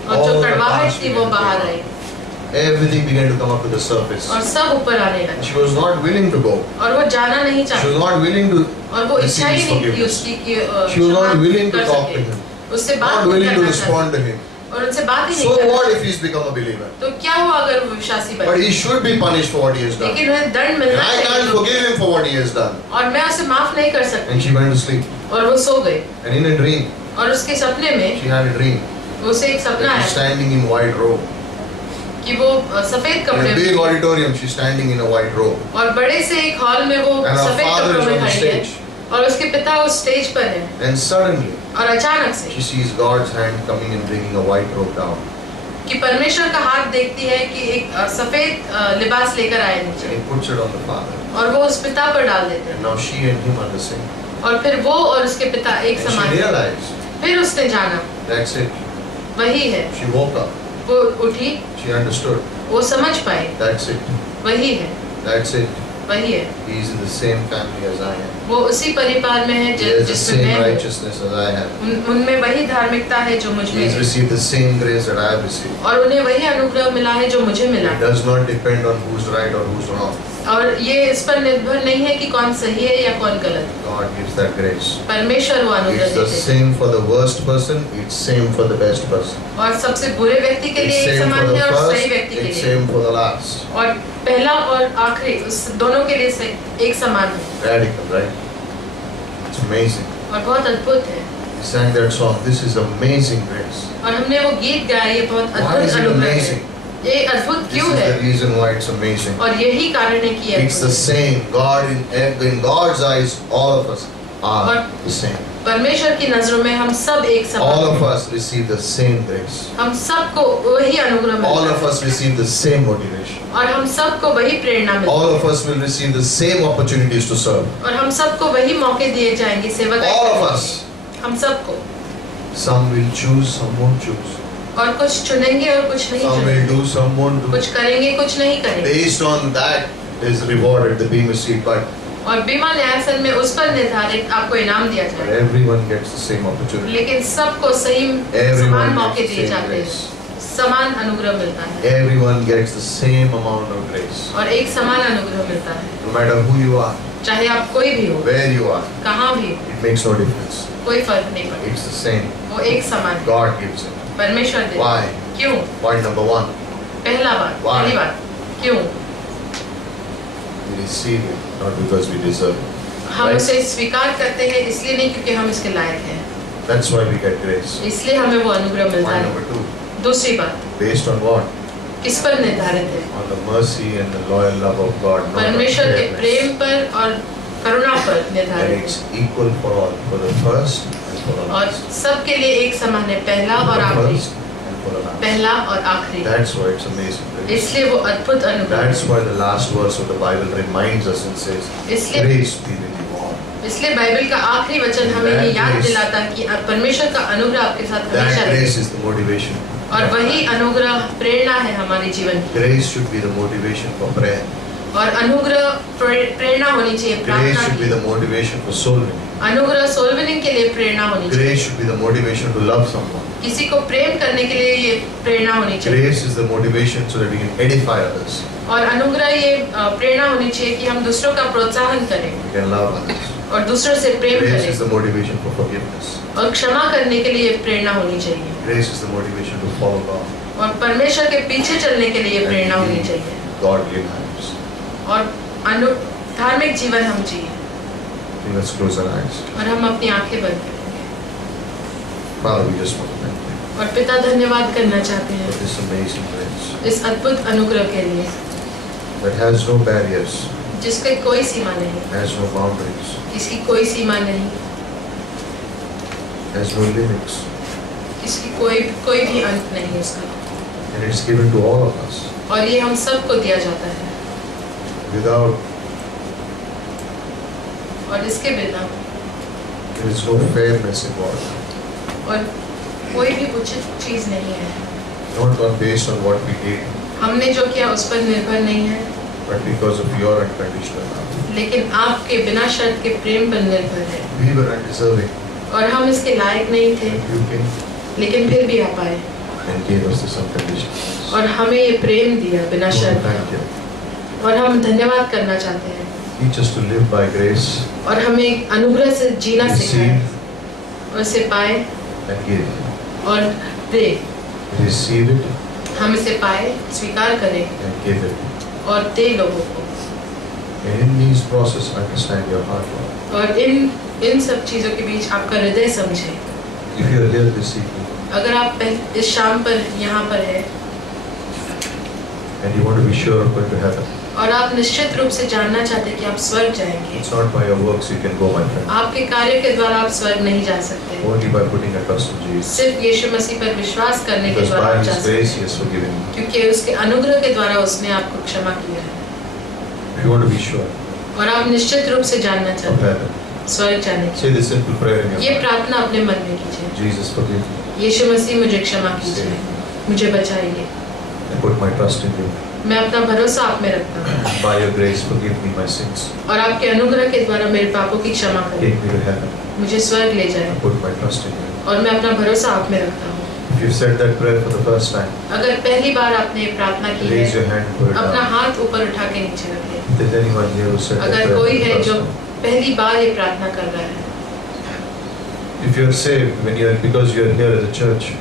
और जो कड़वाहट थी वो बाहर आई। Everything began to come up to the surface. और सब ऊपर आने लगा। She was not willing to go. और वो जाना नहीं चाहती। She was not willing to और वो इच्छा ही नहीं थी forgiveness. उसकी कि She was not willing to talk to him. उससे बात Not नहीं willing to करना respond to चाहती। him. और उनसे बात ही नहीं So करना what if चाहती। he's become a believer? तो क्या हुआ अगर वो विश्वासी बन But गया? he should be punished for what he has done. लेकिन उन्हें दंड And मिलना I can't चाहिए। forgive him for what he has done. और मैं उसे माफ नहीं कर सकती। And she went to sleep. और वो सो गई। And in a dream, और उसके सपने में she had a dream. उसे एक सपना She's आया standing in white robe. कि वो सफेद In कपड़े a big में auditorium, she's standing in a white robe. और बड़े से एक हॉल में वो And her सफेद father कपड़ों is में on the खड़ी है stage. और उसके पिता उस स्टेज पर है। And suddenly, और अचानक से she sees God's hand coming and bringing a white robe down. कि परमेश्वर का हाथ देखती है कि एक सफेद लिबास लेकर आए And नीचे he puts it on the father. और वो उस पिता पर डाल देते हैं। And now she and him are the same. और फिर वो और उसके पिता एक And समान she हैं। realized, फिर उसने जाना that's it. वही है। She woke up. वो उठी, She understood. वो समझ पाई That's it. वही है, That's it. वही है। He is in the same family as I am. वो उसी परिवार में है He has the जिसमें same मैं हूँ। righteousness as I have. उनमें वही धार्मिकता है जो मुझ He में has है received the same grace that I have received. और उन्हें वही अनुग्रह मिला है जो मुझे मिला। It does not depend on who's right or who's wrong. और ये इस पर निर्भर नहीं है कि कौन सही है या कौन गलत। God gives that grace. परमेश्वर वो अनुग्रह It's the देते हैं। same for the worst person. It's same for the best person. और सबसे बुरे व्यक्ति के It's लिए एक same for समान the है और first. सही व्यक्ति के It's लिए। same for the last. और पहला और आखिरी उस दोनों के लिए एक समान है। Radical, right? It's amazing. और बहुत अद्भुत है। We sang that song. This is amazing grace. और हमने वो गीत गाया, ये बहुत Why अद्भुत is it अनुग्रह है। amazing? ये अद्भुत This क्यों is है? the reason why it's amazing. और यही कारण है कि ये It's the अद्भुत है। same. God in God's eyes, all of us are और the same. परमेश्वर की नजरों में हम सब एक All समान of हैं। us receive the same grace. हम सबको वही अनुग्रह All मिलता of है us receive the same motivation. और हम सबको वही प्रेरणा मिलती All of us will receive the same opportunities to serve. है और हम सबको वही मौके दिए जाएंगे सेवा All of us. हम सबको। Some will choose, some won't choose. और कुछ चुनेंगे और कुछ नहीं Some will चुनेंगे, do, some won't do. कुछ करेंगे कुछ नहीं करेंगे। Based on that is rewarded the Bema seat, but और बीमा न्यायासन में उस पर निर्धारित आपको इनाम दिया जाएगा, everyone gets the same opportunity. लेकिन सबको सही समान Everyone मौके gets the दिए same जाते हैं, grace. समान अनुग्रह मिलता है Everyone gets the same amount of grace. और एक समान अनुग्रह मिलता है। No matter who you are, चाहे आप कोई भी हो, where you are, कहाँ भी हो, it makes no difference. कोई फर्क नहीं पड़ता, It's the same. वो एक समान है। God gives it. परमेश्वर देता Why? है। क्यों? Point number one. पहला बात, Why? पहली बात, क्यों? We receive it, not because we deserve it. हम Right? उसे स्वीकार करते हैं इसलिए नहीं क्योंकि हम इसके लायक हैं, That's why we get grace. इसलिए हमें वो अनुग्रह मिलता Point है। number two. दूसरी बात, Based on what? किस पर निर्धारित है? On the mercy and the loyal love of God. Not on परमेश्वर के fairness. प्रेम पर और करुणा पर And निर्धारित it's है equal for all, for the first and for the और last. सबके लिए एक समान है, पहला For और the आखिरी, first and for the last. पहला और आखिरी। That's why it's amazing. grace. इसलिए वो अद्भुत अनुग्रह That's है। why the last verse of the Bible reminds us and says, इसलिए grace be with you all. इसलिए बाइबल का आखिरी वचन हमें ये याद दिलाता है कि परमेश्वर का अनुग्रह आपके साथ हमेशा That रहे grace is the motivation. और वही अनुग्रह प्रेरणा है हमारे जीवन की। Grace should be the motivation for prayer. और अनुग्रह प्रेरणा होनी चाहिए Grace प्रार्थना should be की। the motivation for soul winning. अनुग्रह सोल विनिंग के लिए प्रेरणा होनी चाहिए, Grace should be the motivation to love someone. किसी को प्रेम करने के लिए ये प्रेरणा होनी चाहिए। Grace is the motivation so that we can edify others. और अनुग्रह ये प्रेरणा होनी चाहिए कि हम दूसरों का प्रोत्साहन करें We can love others. और दूसरों से प्रेम Grace is करें the motivation for forgiveness. और क्षमा करने के लिए प्रेरणा होनी चाहिए Grace is the motivation to follow God. और परमेश्वर के पीछे चलने के लिए प्रेरणा होनी चाहिए Godly lives. और धार्मिक जीवन हम जिए। Let's close our eyes. और हम अपनी आंखें बंद करेंगे Father, we just want to thank you और पिता धन्यवाद करना चाहते for हैं this amazing grace इस अद्भुत अनुग्रह के लिए that has no barriers, जिसके कोई सीमा नहीं, has no boundaries, इसकी कोई सीमा नहीं, has no limits, इसकी कोई भी अंत नहीं इसका, and it's given to all of us और ये हम सबको दिया जाता है without और इसके बिना There is no fairness involved. और कोई भी उचित चीज नहीं है, Not on based on what we did, हमने जो किया उस पर निर्भर नहीं है, but because of your unconditional love. लेकिन आपके बिना शर्त के प्रेम पर निर्भर है। We were undeserving. और हम इसके लायक नहीं थे, You came लेकिन फिर भी आप आए and gave us this unconditional love. और हमें ये प्रेम दिया बिना Lord, शर्त thank you. के। और हम धन्यवाद करना चाहते हैं। Teach us to live by grace, और हमें अनुग्रह से जीना सिखाए receive और इसे पाए and give. और दे। Receive it हम इसे पाए, स्वीकार करें and give it. और दे लोगों को। And in these process, understand your heart, Lord. और इन सब चीजों के बीच आपका हृदय समझे। If you are here this evening अगर आप इस शाम पर यहाँ पर है and you want to be sure of going to heaven, और आप निश्चित रूप से जानना चाहते हैं कि आप स्वर्ग जाएंगे, it's not by your works you can go, my friend. आपके कार्य के द्वारा आप स्वर्ग नहीं जा सकते, Only by putting a trust in Jesus. सिर्फ यीशु मसीह पर विश्वास करने के Because द्वारा by आप जा His सकते grace He हैं, has forgiven you. क्योंकि उसके अनुग्रह के द्वारा उसने आपको क्षमा किया है। If you want to be sure और आप निश्चित रूप से जानना of चाहते हैं heaven, स्वर्ग जाने की, say this simple prayer in your ये mind. प्रार्थना अपने मन में कीजिए। Jesus, forgive me. यीशु मसीह मुझे क्षमा कीजिए, मुझे बचाइए, I put my trust in you. मैं अपना भरोसा आप में रखता हूँ By your grace, forgive me my sins. और आपके अनुग्रह के द्वारा मेरे पापों की क्षमा करें, Take me to heaven. मुझे स्वर्ग ले जाए I put my trust in you. और मैं अपना भरोसा आप में रखता हूँ। If you said that prayer for the first time, अगर पहली बार आपने ये प्रार्थना की है, raise your hand and put it अपना down. हाथ ऊपर उठा के नीचे रखें। If there's anyone here who said that अगर prayer कोई for the है first जो time, पहली बार ये प्रार्थना कर रहा है, if you're saved when you're because you're here as a church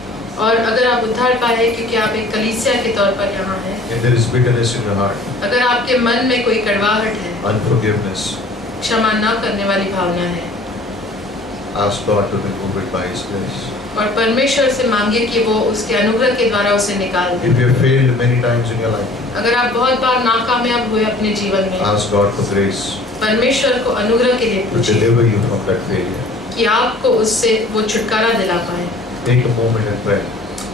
और अगर आप उद्धार पाए हैं क्योंकि आप एक कलीसिया के तौर पर यहाँ हैं, and there is bitterness in your heart, अगर आपके मन में कोई कड़वाहट है, unforgiveness, क्षमा न करने वाली भावना है, ask God to remove it by His grace. और परमेश्वर से मांगिए कि वो उसके अनुग्रह के द्वारा उसे निकाल दे। If you have failed many times in your life, अगर आप बहुत बार नाकामयाब हुए अपने जीवन में, ask God for grace परमेश्वर को अनुग्रह के लिए to पूछिए deliver you from that failure. कि आपको उससे वो छुटकारा दिला पाए। Take a moment and pray.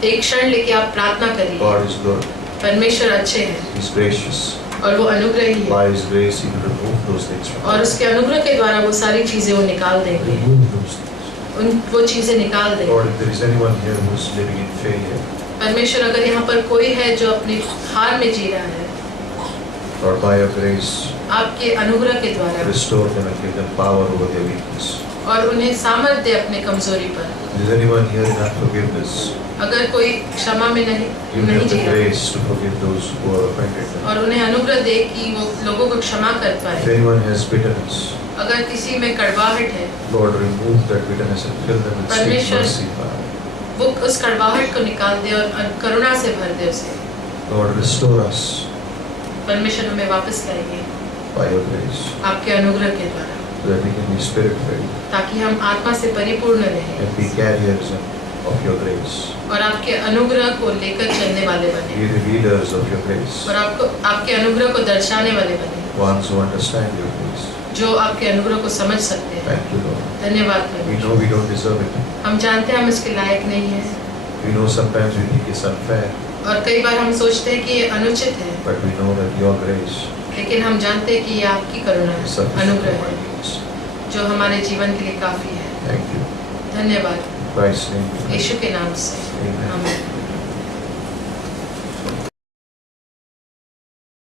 एक क्षण लेके आप प्रार्थना करिए। God is good. परमेश्वर अच्छे हैं He's gracious. और वो अनुग्रही है By His grace, He will remove those things from और you. उसके अनुग्रह के द्वारा वो सारी चीजें वो निकाल देंगे, Remove those things. वो चीजें निकाल देंगे। Lord, if there is anyone here who is living in failure, परमेश्वर अगर यहाँ पर कोई है जो अपनी हार में जी रहा है, Lord, by Your grace, आपके अनुग्रह के द्वारा restore them and give them power over their weakness. और उन्हें सामर्थ्य दे अपने कमजोरी पर। If there is anyone here in unforgiveness, अगर कोई क्षमा में give नहीं them the जी रहा grace to forgive those who are offended them. और उन्हें अनुग्रह दे कि वो लोगों को क्षमा कर If पाए। anyone has bitterness, अगर किसी में कड़वाहट है, Lord, remove that bitterness and fill them with sweet परमेश्वर mercy. Father. वो उस कड़वाहट को निकाल दे और करुणा से भर दे उसे। Lord, restore us परमेश्वर हमें वापस लाइए by Your grace, आपके अनुग्रह के द्वारा, so that we can be spirit-filled ताकि हम आत्मा से परिपूर्ण रहें and be carriers of Your grace, और आपके अनुग्रह को लेकर चलने वाले बने be the leaders of Your grace, और आपको आपके अनुग्रह को दर्शाने वाले बने, ones who understand Your grace. जो आपके अनुग्रह को समझ सकते हैं। Thank you, Lord. धन्यवाद We परमेश्वर। know we don't deserve it. हम जानते हैं हम इसके लायक नहीं हैं We know sometimes we think it's unfair, और कई बार हम सोचते हैं कि ये अनुचित है, but we know that Your grace लेकिन हम जानते हैं कि ये आपकी करुणा is है, sufficient for अनुग्रह my है, needs. जो हमारे जीवन के लिए काफी है। Thank you. धन्यवाद In Christ's name. यीशु के नाम से, Amen. आमीन।